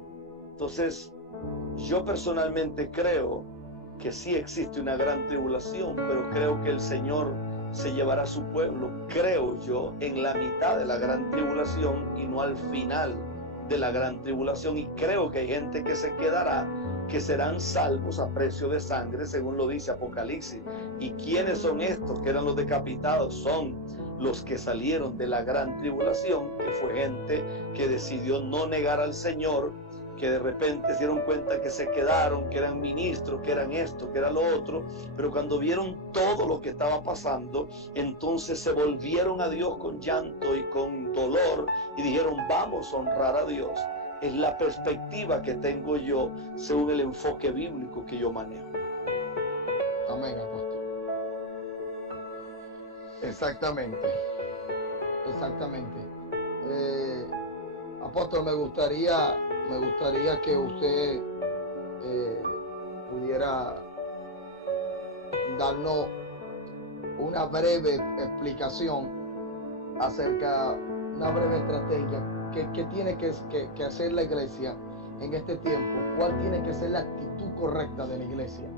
Entonces, yo personalmente creo que sí existe una gran tribulación, pero creo que el Señor se llevará a su pueblo, creo yo, en la mitad de la gran tribulación y no al final de la gran tribulación. Y creo que hay gente que se quedará, que serán salvos a precio de sangre, según lo dice Apocalipsis. ¿Y quiénes son estos que eran los decapitados? Son los que salieron de la gran tribulación, que fue gente que decidió no negar al Señor que de repente se dieron cuenta que se quedaron, que eran ministros, que eran esto, que era lo otro, pero cuando vieron todo lo que estaba pasando, entonces se volvieron a Dios con llanto y con dolor y dijeron, vamos a honrar a Dios. Es la perspectiva que tengo yo según el enfoque bíblico que yo manejo. Amén, apóstol. Exactamente. Apóstol, me gustaría que usted pudiera darnos una breve explicación acerca, una breve estrategia que tiene que hacer la iglesia en este tiempo. ¿Cuál tiene que ser la actitud correcta de la iglesia?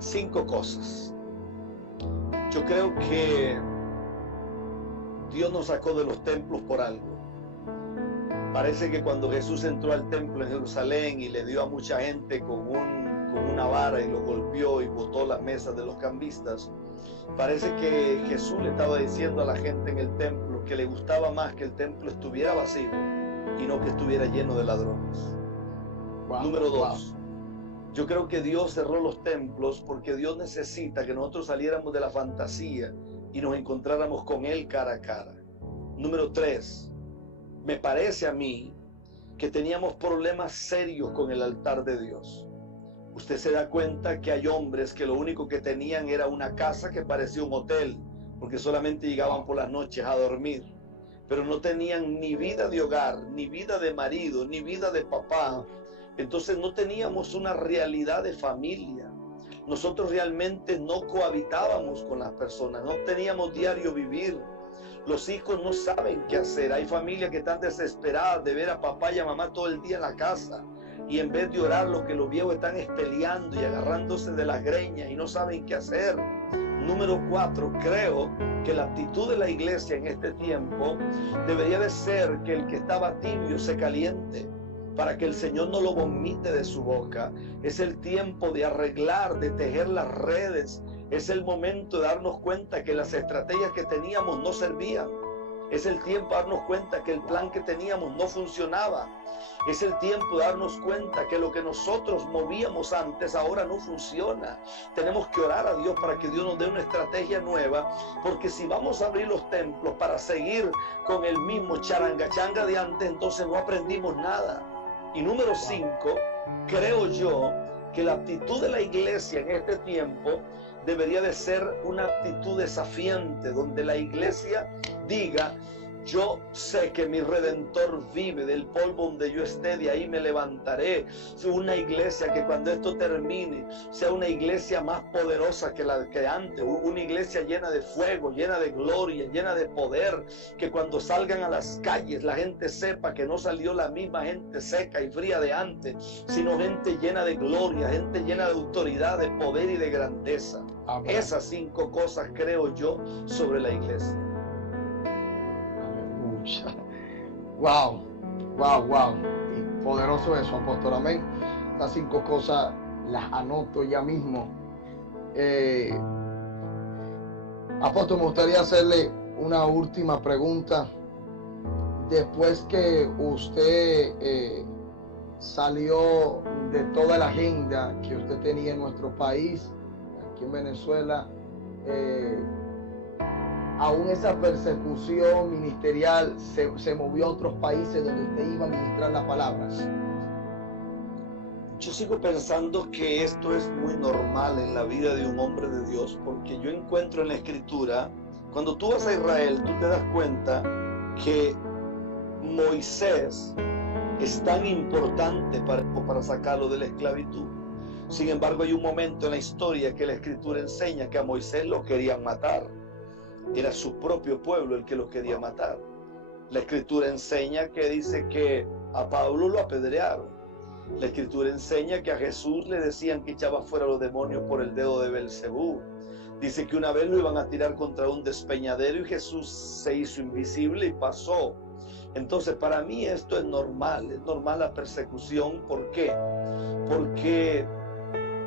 5 cosas. Yo creo que Dios nos sacó de los templos por algo. Parece que cuando Jesús entró al templo en Jerusalén y le dio a mucha gente con una vara y lo golpeó y botó las mesas de los cambistas, parece que Jesús le estaba diciendo a la gente en el templo que le gustaba más que el templo estuviera vacío y no que estuviera lleno de ladrones. Número 2. Yo creo que Dios cerró los templos porque Dios necesita que nosotros saliéramos de la fantasía y nos encontráramos con Él cara a cara. Número 3. Me parece a mí que teníamos problemas serios con el altar de Dios. Usted se da cuenta que hay hombres que lo único que tenían era una casa que parecía un hotel, porque solamente llegaban por las noches a dormir, pero no tenían ni vida de hogar, ni vida de marido, ni vida de papá. Entonces no teníamos una realidad de familia. Nosotros realmente no cohabitábamos con las personas, no teníamos diario vivir. Los hijos no saben qué hacer. Hay familias que están desesperadas de ver a papá y a mamá todo el día en la casa. Y en vez de orar, lo que los viejos están es peleando y agarrándose de las greñas y no saben qué hacer. Número 4, creo que la actitud de la iglesia en este tiempo debería de ser que el que estaba tibio se caliente, para que el Señor no lo vomite de su boca. Es el tiempo de arreglar, de tejer las redes. Es el momento de darnos cuenta que las estrategias que teníamos no servían. Es el tiempo de darnos cuenta que el plan que teníamos no funcionaba. Es el tiempo de darnos cuenta que lo que nosotros movíamos antes ahora no funciona. Tenemos que orar a Dios para que Dios nos dé una estrategia nueva, porque si vamos a abrir los templos para seguir con el mismo charangachanga de antes, entonces no aprendimos nada. Y número 5, creo yo que la actitud de la iglesia en este tiempo debería de ser una actitud desafiante, donde la iglesia diga, yo sé que mi Redentor vive, del polvo donde yo esté, de ahí me levantaré. Una iglesia que cuando esto termine, sea una iglesia más poderosa que la que antes, una iglesia llena de fuego, llena de gloria, llena de poder, que cuando salgan a las calles la gente sepa que no salió la misma gente seca y fría de antes, sino gente llena de gloria, gente llena de autoridad, de poder y de grandeza. Amén. Esas 5 cosas creo yo sobre la iglesia. Wow. Y poderoso eso, apóstol. Amén. Estas 5 cosas las anoto ya mismo. Apóstol, me gustaría hacerle una última pregunta. Después que usted salió de toda la agenda que usted tenía en nuestro país, aquí en Venezuela, aún esa persecución ministerial se movió a otros países donde usted iba a ministrar la palabra. Yo sigo pensando que esto es muy normal en la vida de un hombre de Dios, porque yo encuentro en la Escritura, cuando tú vas a Israel, tú te das cuenta que Moisés es tan importante para sacarlo de la esclavitud. Sin embargo, hay un momento en la historia que la Escritura enseña que a Moisés lo querían matar. Era su propio pueblo el que lo quería matar. La Escritura enseña que dice que a Pablo lo apedrearon. La Escritura enseña que a Jesús le decían que echaba fuera a los demonios por el dedo de Belcebú. Dice que una vez lo iban a tirar contra un despeñadero y Jesús se hizo invisible y pasó. Entonces, para mí esto es normal la persecución. ¿Por qué?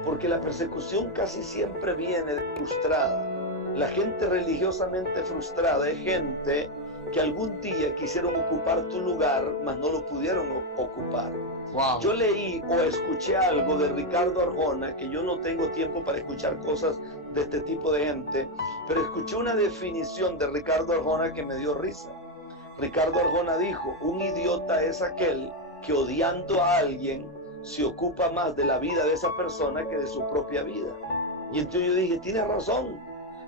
Porque la persecución casi siempre viene frustrada. La gente religiosamente frustrada es gente que algún día quisieron ocupar tu lugar, mas no lo pudieron ocupar. Wow. Yo leí o escuché algo de Ricardo Arjona, que yo no tengo tiempo para escuchar cosas de este tipo de gente, pero escuché una definición de Ricardo Arjona que me dio risa. Ricardo Arjona dijo: un idiota es aquel que, odiando a alguien, se ocupa más de la vida de esa persona que de su propia vida. Y entonces yo dije, tiene razón,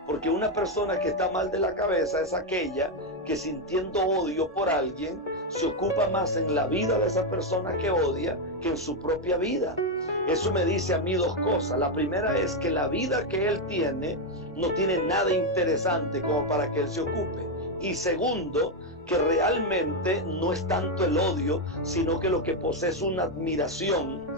porque una persona que está mal de la cabeza es aquella que, sintiendo odio por alguien, se ocupa más en la vida de esa persona que odia que en su propia vida. Eso me dice a mí dos cosas. La primera es que la vida que él tiene no tiene nada interesante como para que él se ocupe. Y segundo, que realmente no es tanto el odio, sino que lo que posee es una admiración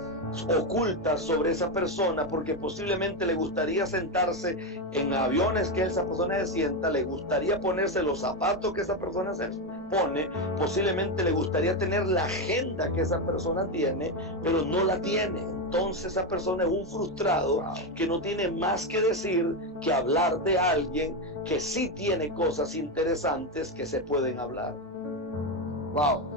oculta sobre esa persona, porque posiblemente le gustaría sentarse en aviones que esa persona se sienta, le gustaría ponerse los zapatos que esa persona se pone, posiblemente le gustaría tener la agenda que esa persona tiene, pero no la tiene. Entonces esa persona es un frustrado que no tiene más que decir que hablar de alguien que sí tiene cosas interesantes que se pueden hablar. Wow.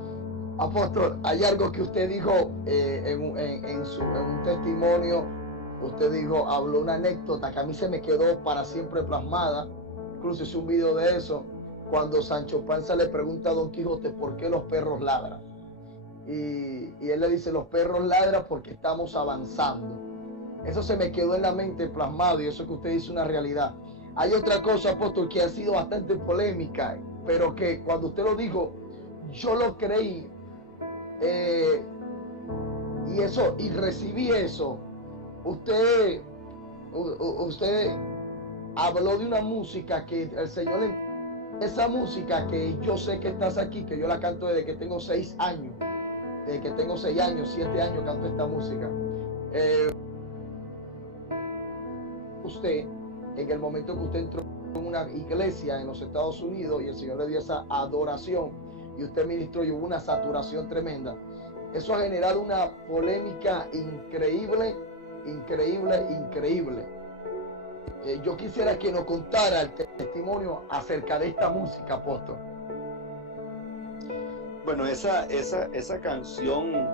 Apóstol, hay algo que usted dijo en un testimonio. Usted dijo, habló una anécdota que a mí se me quedó para siempre plasmada. Incluso hice un video de eso, cuando Sancho Panza le pregunta a Don Quijote por qué los perros ladran. Y él le dice, los perros ladran porque estamos avanzando. Eso se me quedó en la mente plasmado, y eso que usted dice es una realidad. Hay otra cosa, apóstol, que ha sido bastante polémica, pero que cuando usted lo dijo, yo lo creí. Y recibí eso. Usted habló de una música que el Señor, esa música que yo sé que estás aquí, que yo la canto desde que tengo 6 años, desde que tengo 6 años, 7 años canto esta música. Usted, en el momento que usted entró en una iglesia en los Estados Unidos y el Señor le dio esa adoración y usted ministró y hubo una saturación tremenda, eso ha generado una polémica increíble. Yo quisiera que nos contara el testimonio acerca de esta música, apóstol. Bueno, esa canción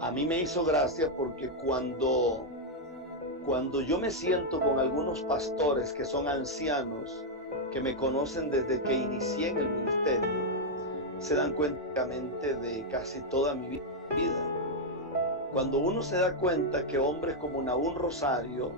a mí me hizo gracia, porque cuando yo me siento con algunos pastores que son ancianos, que me conocen desde que inicié en el ministerio, se dan cuenta de casi toda mi vida. Cuando uno se da cuenta que hombres como Nahum Rosario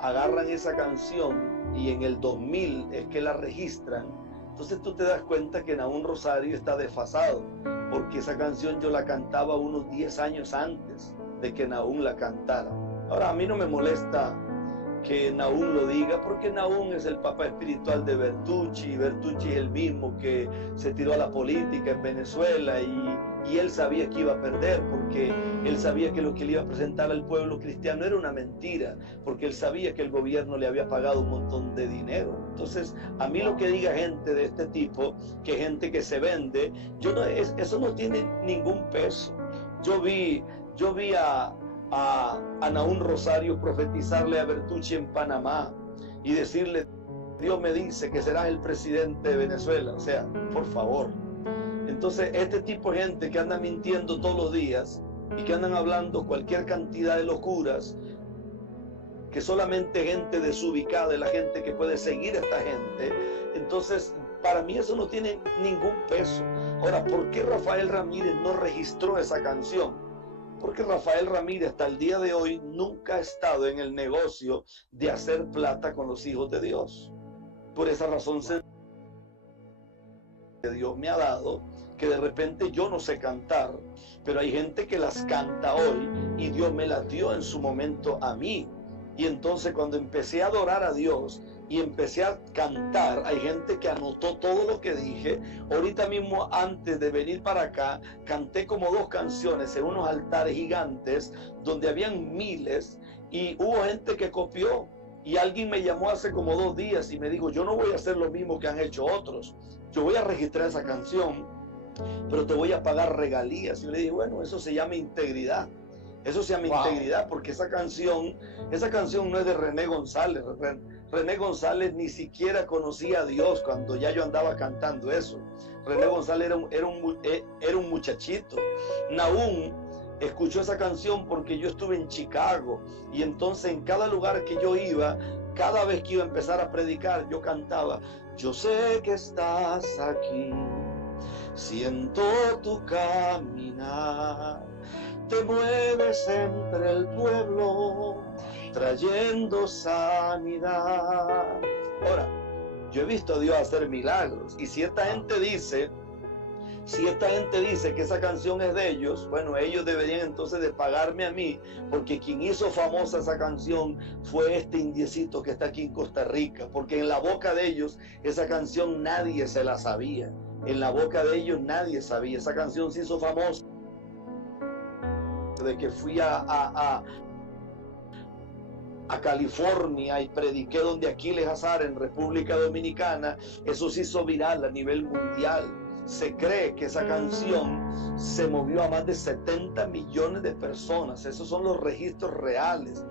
agarran esa canción y en el 2000 es que la registran, entonces tú te das cuenta que Nahum Rosario está desfasado, porque esa canción yo la cantaba unos 10 años antes de que Nahum la cantara. Ahora, a mí no me molesta que Nahum lo diga, porque Nahum es el papá espiritual de Bertucci. Bertucci es el mismo que se tiró a la política en Venezuela, y él sabía que iba a perder, porque él sabía que lo que le iba a presentar al pueblo cristiano era una mentira, porque él sabía que el gobierno le había pagado un montón de dinero. Entonces, a mí lo que diga gente de este tipo, que gente que se vende, eso no tiene ningún peso. Yo vi a Nahum Rosario profetizarle a Bertucci en Panamá y decirle, Dios me dice que serás el presidente de Venezuela. O sea, por favor. Entonces, este tipo de gente que anda mintiendo todos los días y que andan hablando cualquier cantidad de locuras, que solamente gente desubicada es la gente que puede seguir a esta gente, entonces para mí eso no tiene ningún peso. Ahora, ¿por qué Rafael Ramírez no registró esa canción? Porque Rafael Ramírez hasta el día de hoy nunca ha estado en el negocio de hacer plata con los hijos de Dios. Por esa razón que Dios me ha dado, que de repente yo no sé cantar, pero hay gente que las canta hoy y Dios me las dio en su momento a mí. Y entonces cuando empecé a adorar a Dios y empecé a cantar, hay gente que anotó todo lo que dije. Ahorita mismo, antes de venir para acá, canté como 2 canciones en unos altares gigantes donde habían miles, y hubo gente que copió. Y alguien me llamó hace como 2 días y me dijo, yo no voy a hacer lo mismo que han hecho otros, yo voy a registrar esa canción, pero te voy a pagar regalías. Y yo le dije, bueno, eso se llama integridad. Eso se llama integridad, porque esa canción no es de René González. René González ni siquiera conocía a Dios cuando ya yo andaba cantando eso. René González era un muchachito. Nahum escuchó esa canción porque yo estuve en Chicago, y entonces en cada lugar que yo iba, cada vez que iba a empezar a predicar, yo cantaba: yo sé que estás aquí, siento tu caminar, te mueves entre el pueblo, trayendo sanidad. Ahora, yo he visto a Dios hacer milagros, y si esta gente dice que esa canción es de ellos, bueno, ellos deberían entonces de pagarme a mí, porque quien hizo famosa esa canción fue este indiecito que está aquí en Costa Rica, porque en la boca de ellos esa canción nadie se la sabía, en la boca de ellos nadie sabía. Esa canción se hizo famosa de que fui a California y prediqué donde Aquiles Azar en República Dominicana. Eso se hizo viral a nivel mundial. Se cree que esa canción se movió a más de 70 millones de personas. Esos son los registros reales.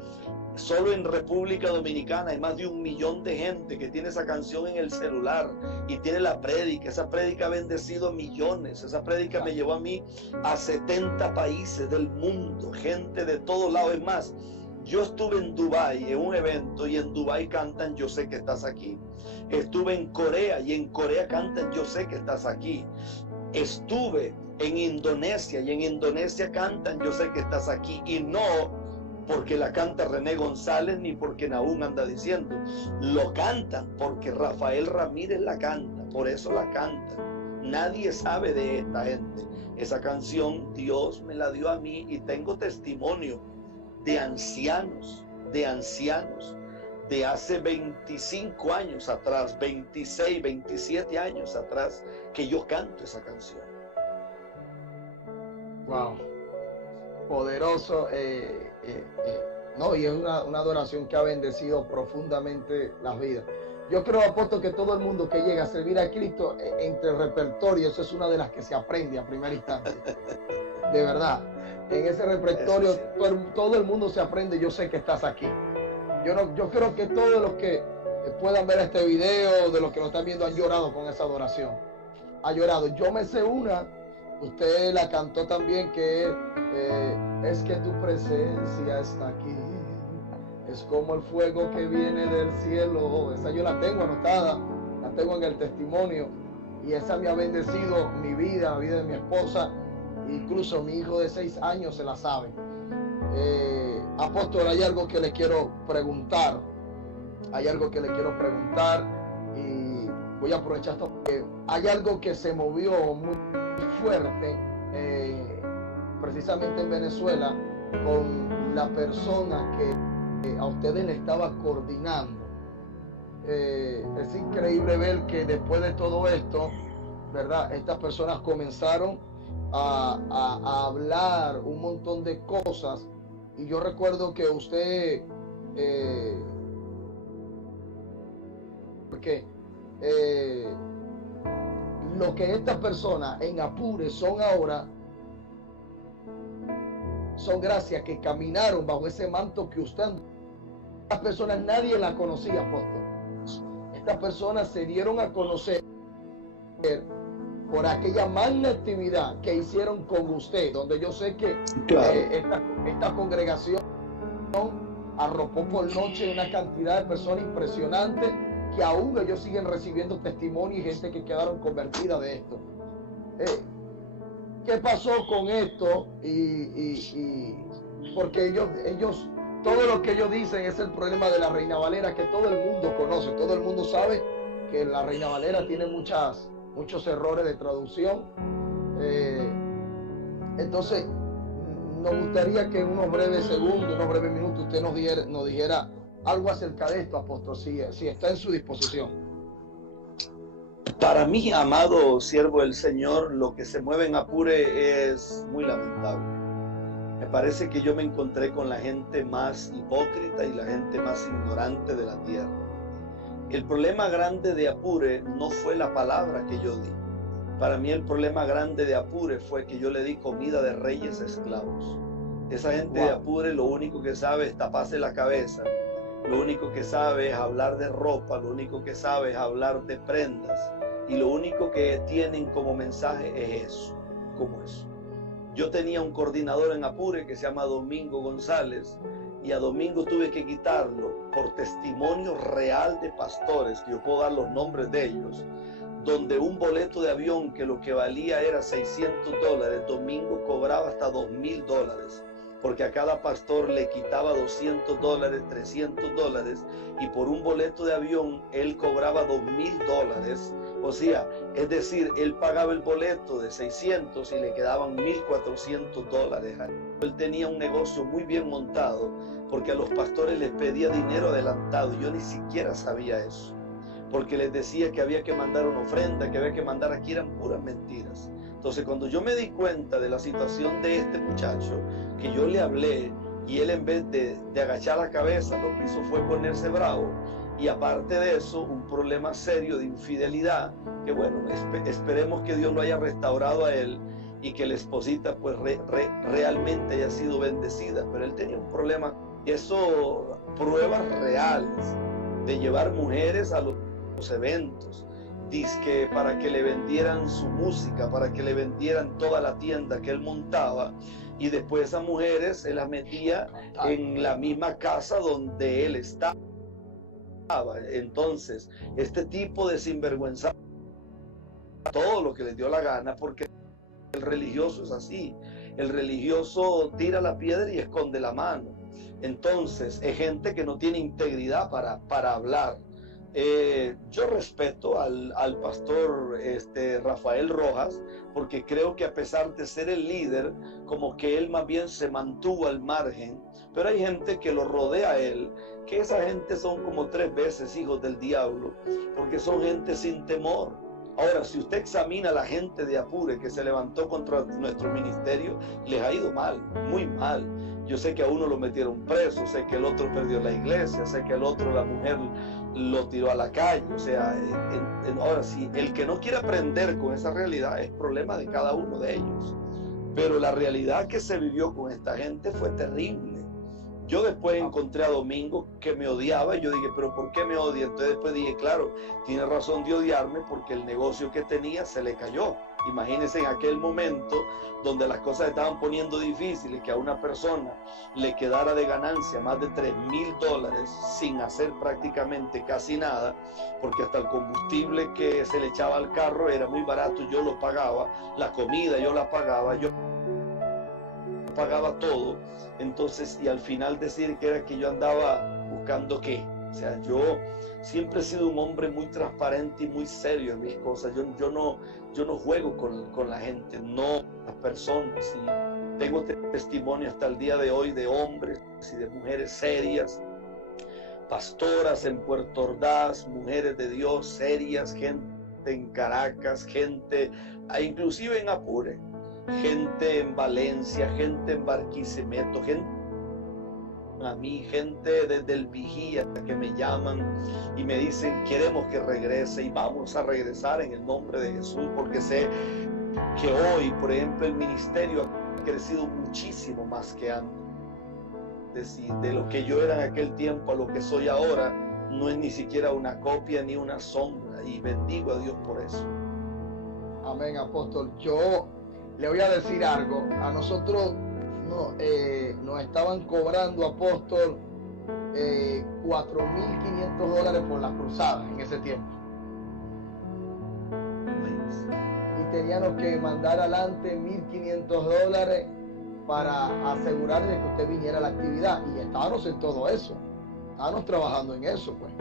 Solo en República Dominicana hay más de 1 millón de gente que tiene esa canción en el celular y tiene la prédica. Esa prédica ha bendecido millones. Esa prédica me llevó a mí a 70 países del mundo, gente de todos lados. Es más, yo estuve en Dubái en un evento, y en Dubái cantan Yo sé que estás aquí. Estuve en Corea y en Corea cantan Yo sé que estás aquí. Estuve en Indonesia y en Indonesia cantan Yo sé que estás aquí, y no porque la canta René González ni porque Nahum anda diciendo, lo cantan porque Rafael Ramírez la canta, por eso la cantan. Nadie sabe de esta gente. Esa canción Dios me la dio a mí, y tengo testimonio de ancianos de hace 25 años atrás, 26, 27 años atrás, que yo canto esa canción. Wow, poderoso, no, y es una adoración que ha bendecido profundamente las vidas. Yo creo, apóstol, que todo el mundo que llega a servir a Cristo, entre el repertorio, eso es una de las que se aprende a primera instancia, de verdad. En ese repertorio, sí, todo el mundo se aprende Yo sé que estás aquí. Yo creo que todos los que puedan ver este video, de los que lo están viendo, han llorado con esa adoración. Ha llorado. Yo me sé una, usted la cantó también, que es que tu presencia está aquí. Es como el fuego que viene del cielo. Esa yo la tengo anotada, la tengo en el testimonio. Y esa me ha bendecido mi vida, la vida de mi esposa. Incluso mi hijo de 6 años se la sabe. Apóstol, hay algo que le quiero preguntar. Y voy a aprovechar esto porque hay algo que se movió muy fuerte, precisamente en Venezuela, con la persona que a ustedes le estaba coordinando. Es increíble ver que después de todo esto, ¿verdad? Estas personas comenzaron a hablar un montón de cosas, y yo recuerdo que usted porque lo que estas personas en Apure son ahora son gracias que caminaron bajo ese manto que usted. Estas personas nadie la conocía, apóstol. Estas personas se dieron a conocer por aquella magna actividad que hicieron con usted, donde yo sé que claro, esta congregación arropó por noche una cantidad de personas impresionante, que aún ellos siguen recibiendo testimonio y gente que quedaron convertida de esto. ¿Qué pasó con esto? Porque ellos, todo lo que ellos dicen es el problema de la Reina Valera, que todo el mundo conoce, todo el mundo sabe que la Reina Valera tiene muchos errores de traducción. Entonces, nos gustaría que en unos breves segundos, unos breves minutos, usted nos dijera algo acerca de esto, apóstol, si está en su disposición. Para mí, amado siervo del Señor, lo que se mueve en Apure es muy lamentable. Me parece que yo me encontré con la gente más hipócrita y la gente más ignorante de la tierra. El problema grande de Apure no fue la palabra que yo di. Para mí el problema grande de Apure fue que yo le di comida de reyes a esclavos. Esa gente de Apure lo único que sabe es taparse la cabeza. Lo único que sabe es hablar de ropa, lo único que sabe es hablar de prendas. Y lo único que tienen como mensaje es eso, como eso. Yo tenía un coordinador en Apure que se llama Domingo González, y a Domingo tuve que quitarlo por testimonio real de pastores, que yo puedo dar los nombres de ellos, donde un boleto de avión que lo que valía era $600, Domingo cobraba hasta $2,000, porque a cada pastor le quitaba $200, $300, y por un boleto de avión él cobraba $2,000. O sea, es decir, él pagaba el boleto de 600 y le quedaban $1,400. Él tenía un negocio muy bien montado, porque a los pastores les pedía dinero adelantado. Yo ni siquiera sabía eso, porque les decía que había que mandar una ofrenda, que había que mandar, aquí eran puras mentiras. Entonces, cuando yo me di cuenta de la situación de este muchacho, que yo le hablé, y él, en vez de agachar la cabeza, lo que hizo fue ponerse bravo. Y aparte de eso, un problema serio de infidelidad, que bueno, esperemos que Dios lo haya restaurado a él, y que la esposita pues realmente haya sido bendecida. Pero él tenía un problema, y eso, pruebas reales de llevar mujeres a los eventos, dizque para que le vendieran su música, para que le vendieran toda la tienda que él montaba, y después esas mujeres se las metía en la misma casa donde él estaba. Entonces, este tipo de sinvergüenza, todo lo que les dio la gana, porque el religioso es así. El religioso tira la piedra y esconde la mano. Entonces, es gente que no tiene integridad para hablar. Yo respeto al pastor Rafael Rojas, porque creo que a pesar de ser el líder, como que él más bien se mantuvo al margen. Pero hay gente que lo rodea a él, que esa gente son como 3 veces hijos del diablo, porque son gente sin temor. Ahora, si usted examina a la gente de Apure que se levantó contra nuestro ministerio, les ha ido mal, muy mal. Yo sé que a uno lo metieron preso, sé que el otro perdió la iglesia, sé que el otro, la mujer, lo tiró a la calle. O sea, ahora sí, el que no quiere aprender con esa realidad es problema de cada uno de ellos. Pero la realidad que se vivió con esta gente fue terrible. Yo después encontré a Domingo que me odiaba, y yo dije, pero ¿por qué me odia? Entonces después dije, claro, tiene razón de odiarme, porque el negocio que tenía se le cayó. Imagínense en aquel momento donde las cosas estaban poniendo difíciles, que a una persona le quedara de ganancia más de $3,000 sin hacer prácticamente casi nada, porque hasta el combustible que se le echaba al carro era muy barato, yo lo pagaba, la comida yo la pagaba, yo pagaba todo. Entonces, y al final decir que era que yo andaba buscando qué. O sea, yo siempre he sido un hombre muy transparente y muy serio en mis cosas. Yo no juego con la gente, no las personas. Y tengo testimonio hasta el día de hoy de hombres y de mujeres serias, pastoras en Puerto Ordaz, mujeres de Dios serias, gente en Caracas, gente, inclusive en Apure, gente en Valencia, gente en Barquisimeto, gente a mí, gente desde el Vigía que me llaman y me dicen, queremos que regrese, y vamos a regresar en el nombre de Jesús, porque sé que hoy, por ejemplo, el ministerio ha crecido muchísimo más que antes, y de lo que yo era en aquel tiempo a lo que soy ahora no es ni siquiera una copia ni una sombra, y bendigo a Dios por eso. Amén, apóstol. Yo le voy a decir algo. A nosotros nos estaban cobrando, apóstol, $4,500 por las cruzadas en ese tiempo. Y teníamos que mandar adelante $1,500 para asegurarle que usted viniera a la actividad. Y estábamos en todo eso. Estábamos trabajando en eso, pues.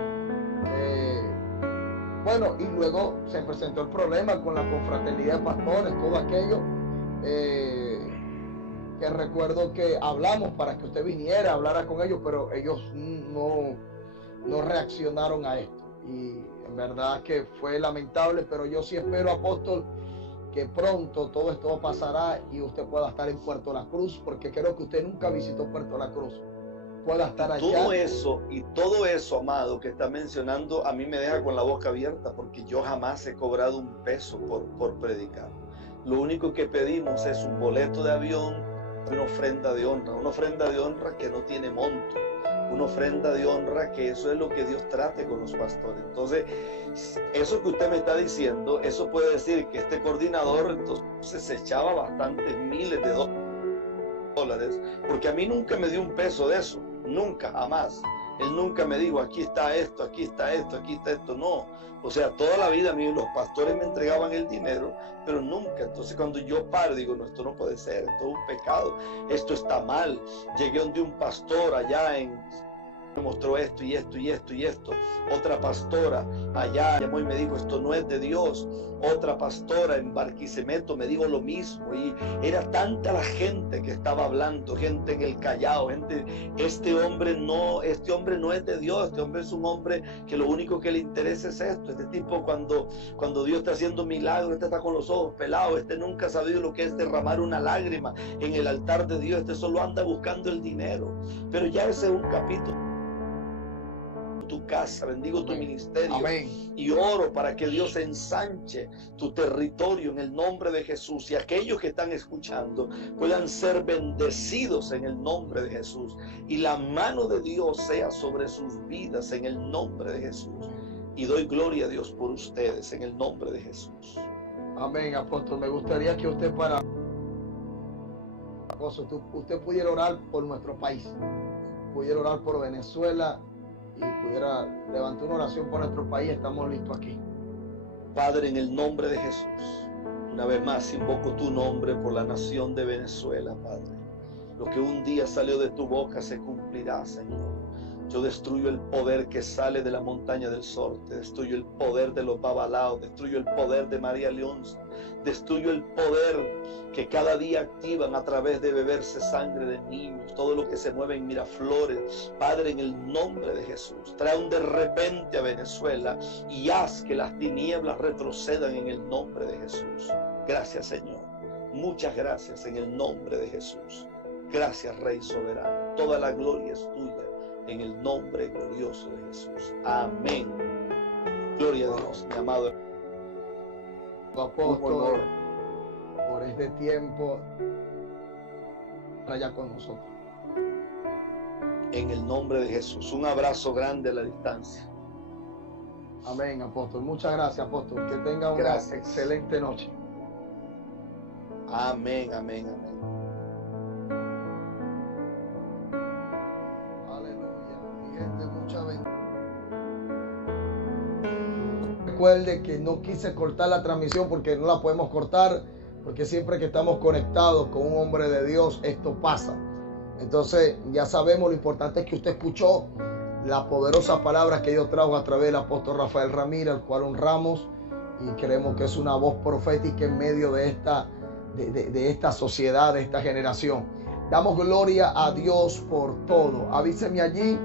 Bueno, y luego se presentó el problema con la confraternidad de pastores, todo aquello. Que recuerdo que hablamos para que usted viniera, hablara con ellos, pero ellos no reaccionaron a esto. Y en verdad que fue lamentable, pero yo sí espero, apóstol, que pronto todo esto pasará y usted pueda estar en Puerto La Cruz, porque creo que usted nunca visitó Puerto La Cruz. Pueda estar allá. Todo eso, amado, que está mencionando, a mí me deja con la boca abierta, porque yo jamás he cobrado un peso por predicar. Lo único que pedimos es un boleto de avión, una ofrenda de honra que no tiene monto, una ofrenda de honra que eso es lo que Dios trate con los pastores. Entonces, eso que usted me está diciendo, eso puede decir que este coordinador entonces se echaba bastantes miles de dólares, porque a mí nunca me dio un peso de eso, nunca, jamás. Él nunca me dijo, aquí está esto, aquí está esto, aquí está esto, no. O sea, toda la vida a mí los pastores me entregaban el dinero, pero nunca. Entonces cuando yo paro, digo, no, esto no puede ser, esto es un pecado, esto está mal. Llegué donde un pastor allá me mostró esto y esto y esto y esto. Otra pastora allá llamó y me dijo, esto no es de Dios. Otra pastora en Barquisimeto me dijo lo mismo, y era tanta la gente que estaba hablando, gente en el Callao, gente, este hombre no es de Dios, este hombre es un hombre que lo único que le interesa es esto. Este tipo cuando Dios está haciendo milagros, este está con los ojos pelados, este nunca ha sabido lo que es derramar una lágrima en el altar de Dios, este solo anda buscando el dinero. Pero ya ese es un capítulo. Tu casa, bendigo tu ministerio. Amén. Y oro para que Dios ensanche tu territorio en el nombre de Jesús, y aquellos que están escuchando puedan ser bendecidos en el nombre de Jesús, y la mano de Dios sea sobre sus vidas en el nombre de Jesús. Y doy gloria a Dios por ustedes en el nombre de Jesús. Amén, apóstol. Me gustaría que usted usted pudiera orar por nuestro país, pudiera orar por Venezuela y pudiera levantar una oración por nuestro país. Estamos listos aquí. Padre, en el nombre de Jesús, una vez más invoco tu nombre por la nación de Venezuela, Padre. Lo que un día salió de tu boca se cumplirá, Señor. Yo destruyo el poder que sale de la montaña del Sorte, destruyo el poder de los Babalaos, destruyo el poder de María León, destruyo el poder que cada día activan a través de beberse sangre de niños, todo lo que se mueve en Miraflores. Padre, en el nombre de Jesús, trae un de repente a Venezuela y haz que las tinieblas retrocedan en el nombre de Jesús. Gracias, Señor. Muchas gracias en el nombre de Jesús. Gracias, Rey soberano. Toda la gloria es tuya en el nombre glorioso de Jesús. Amén. Gloria a Dios, mi amado apóstol, por este tiempo allá con nosotros. En el nombre de Jesús. Un abrazo grande a la distancia. Amén, apóstol. Muchas gracias, apóstol. Que tenga una excelente noche. Amén, amén, amén. Recuerde que no quise cortar la transmisión porque no la podemos cortar, porque siempre que estamos conectados con un hombre de Dios, esto pasa. Entonces ya sabemos, lo importante es que usted escuchó las poderosas palabras que Dios trajo a través del apóstol Rafael Ramírez, al cual honramos y creemos que es una voz profética en medio de esta sociedad, de esta generación. Damos gloria a Dios por todo. Avíseme allí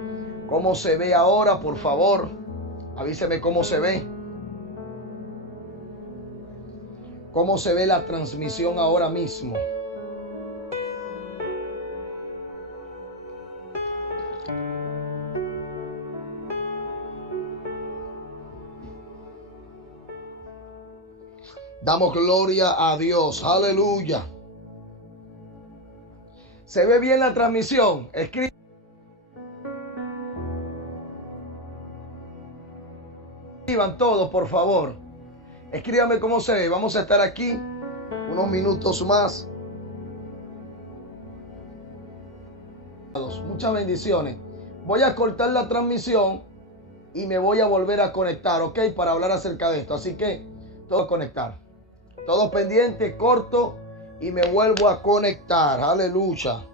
cómo se ve ahora, por favor. Avíseme cómo se ve. ¿Cómo se ve la transmisión ahora mismo? Damos gloria a Dios. Aleluya. ¿Se ve bien la transmisión? Escriban todos, por favor. Escríbame cómo se ve. Vamos a estar aquí unos minutos más. Muchas bendiciones. Voy a cortar la transmisión y me voy a volver a conectar, ¿ok? Para hablar acerca de esto. Así que todo conectar. Todos pendientes, corto y me vuelvo a conectar. Aleluya.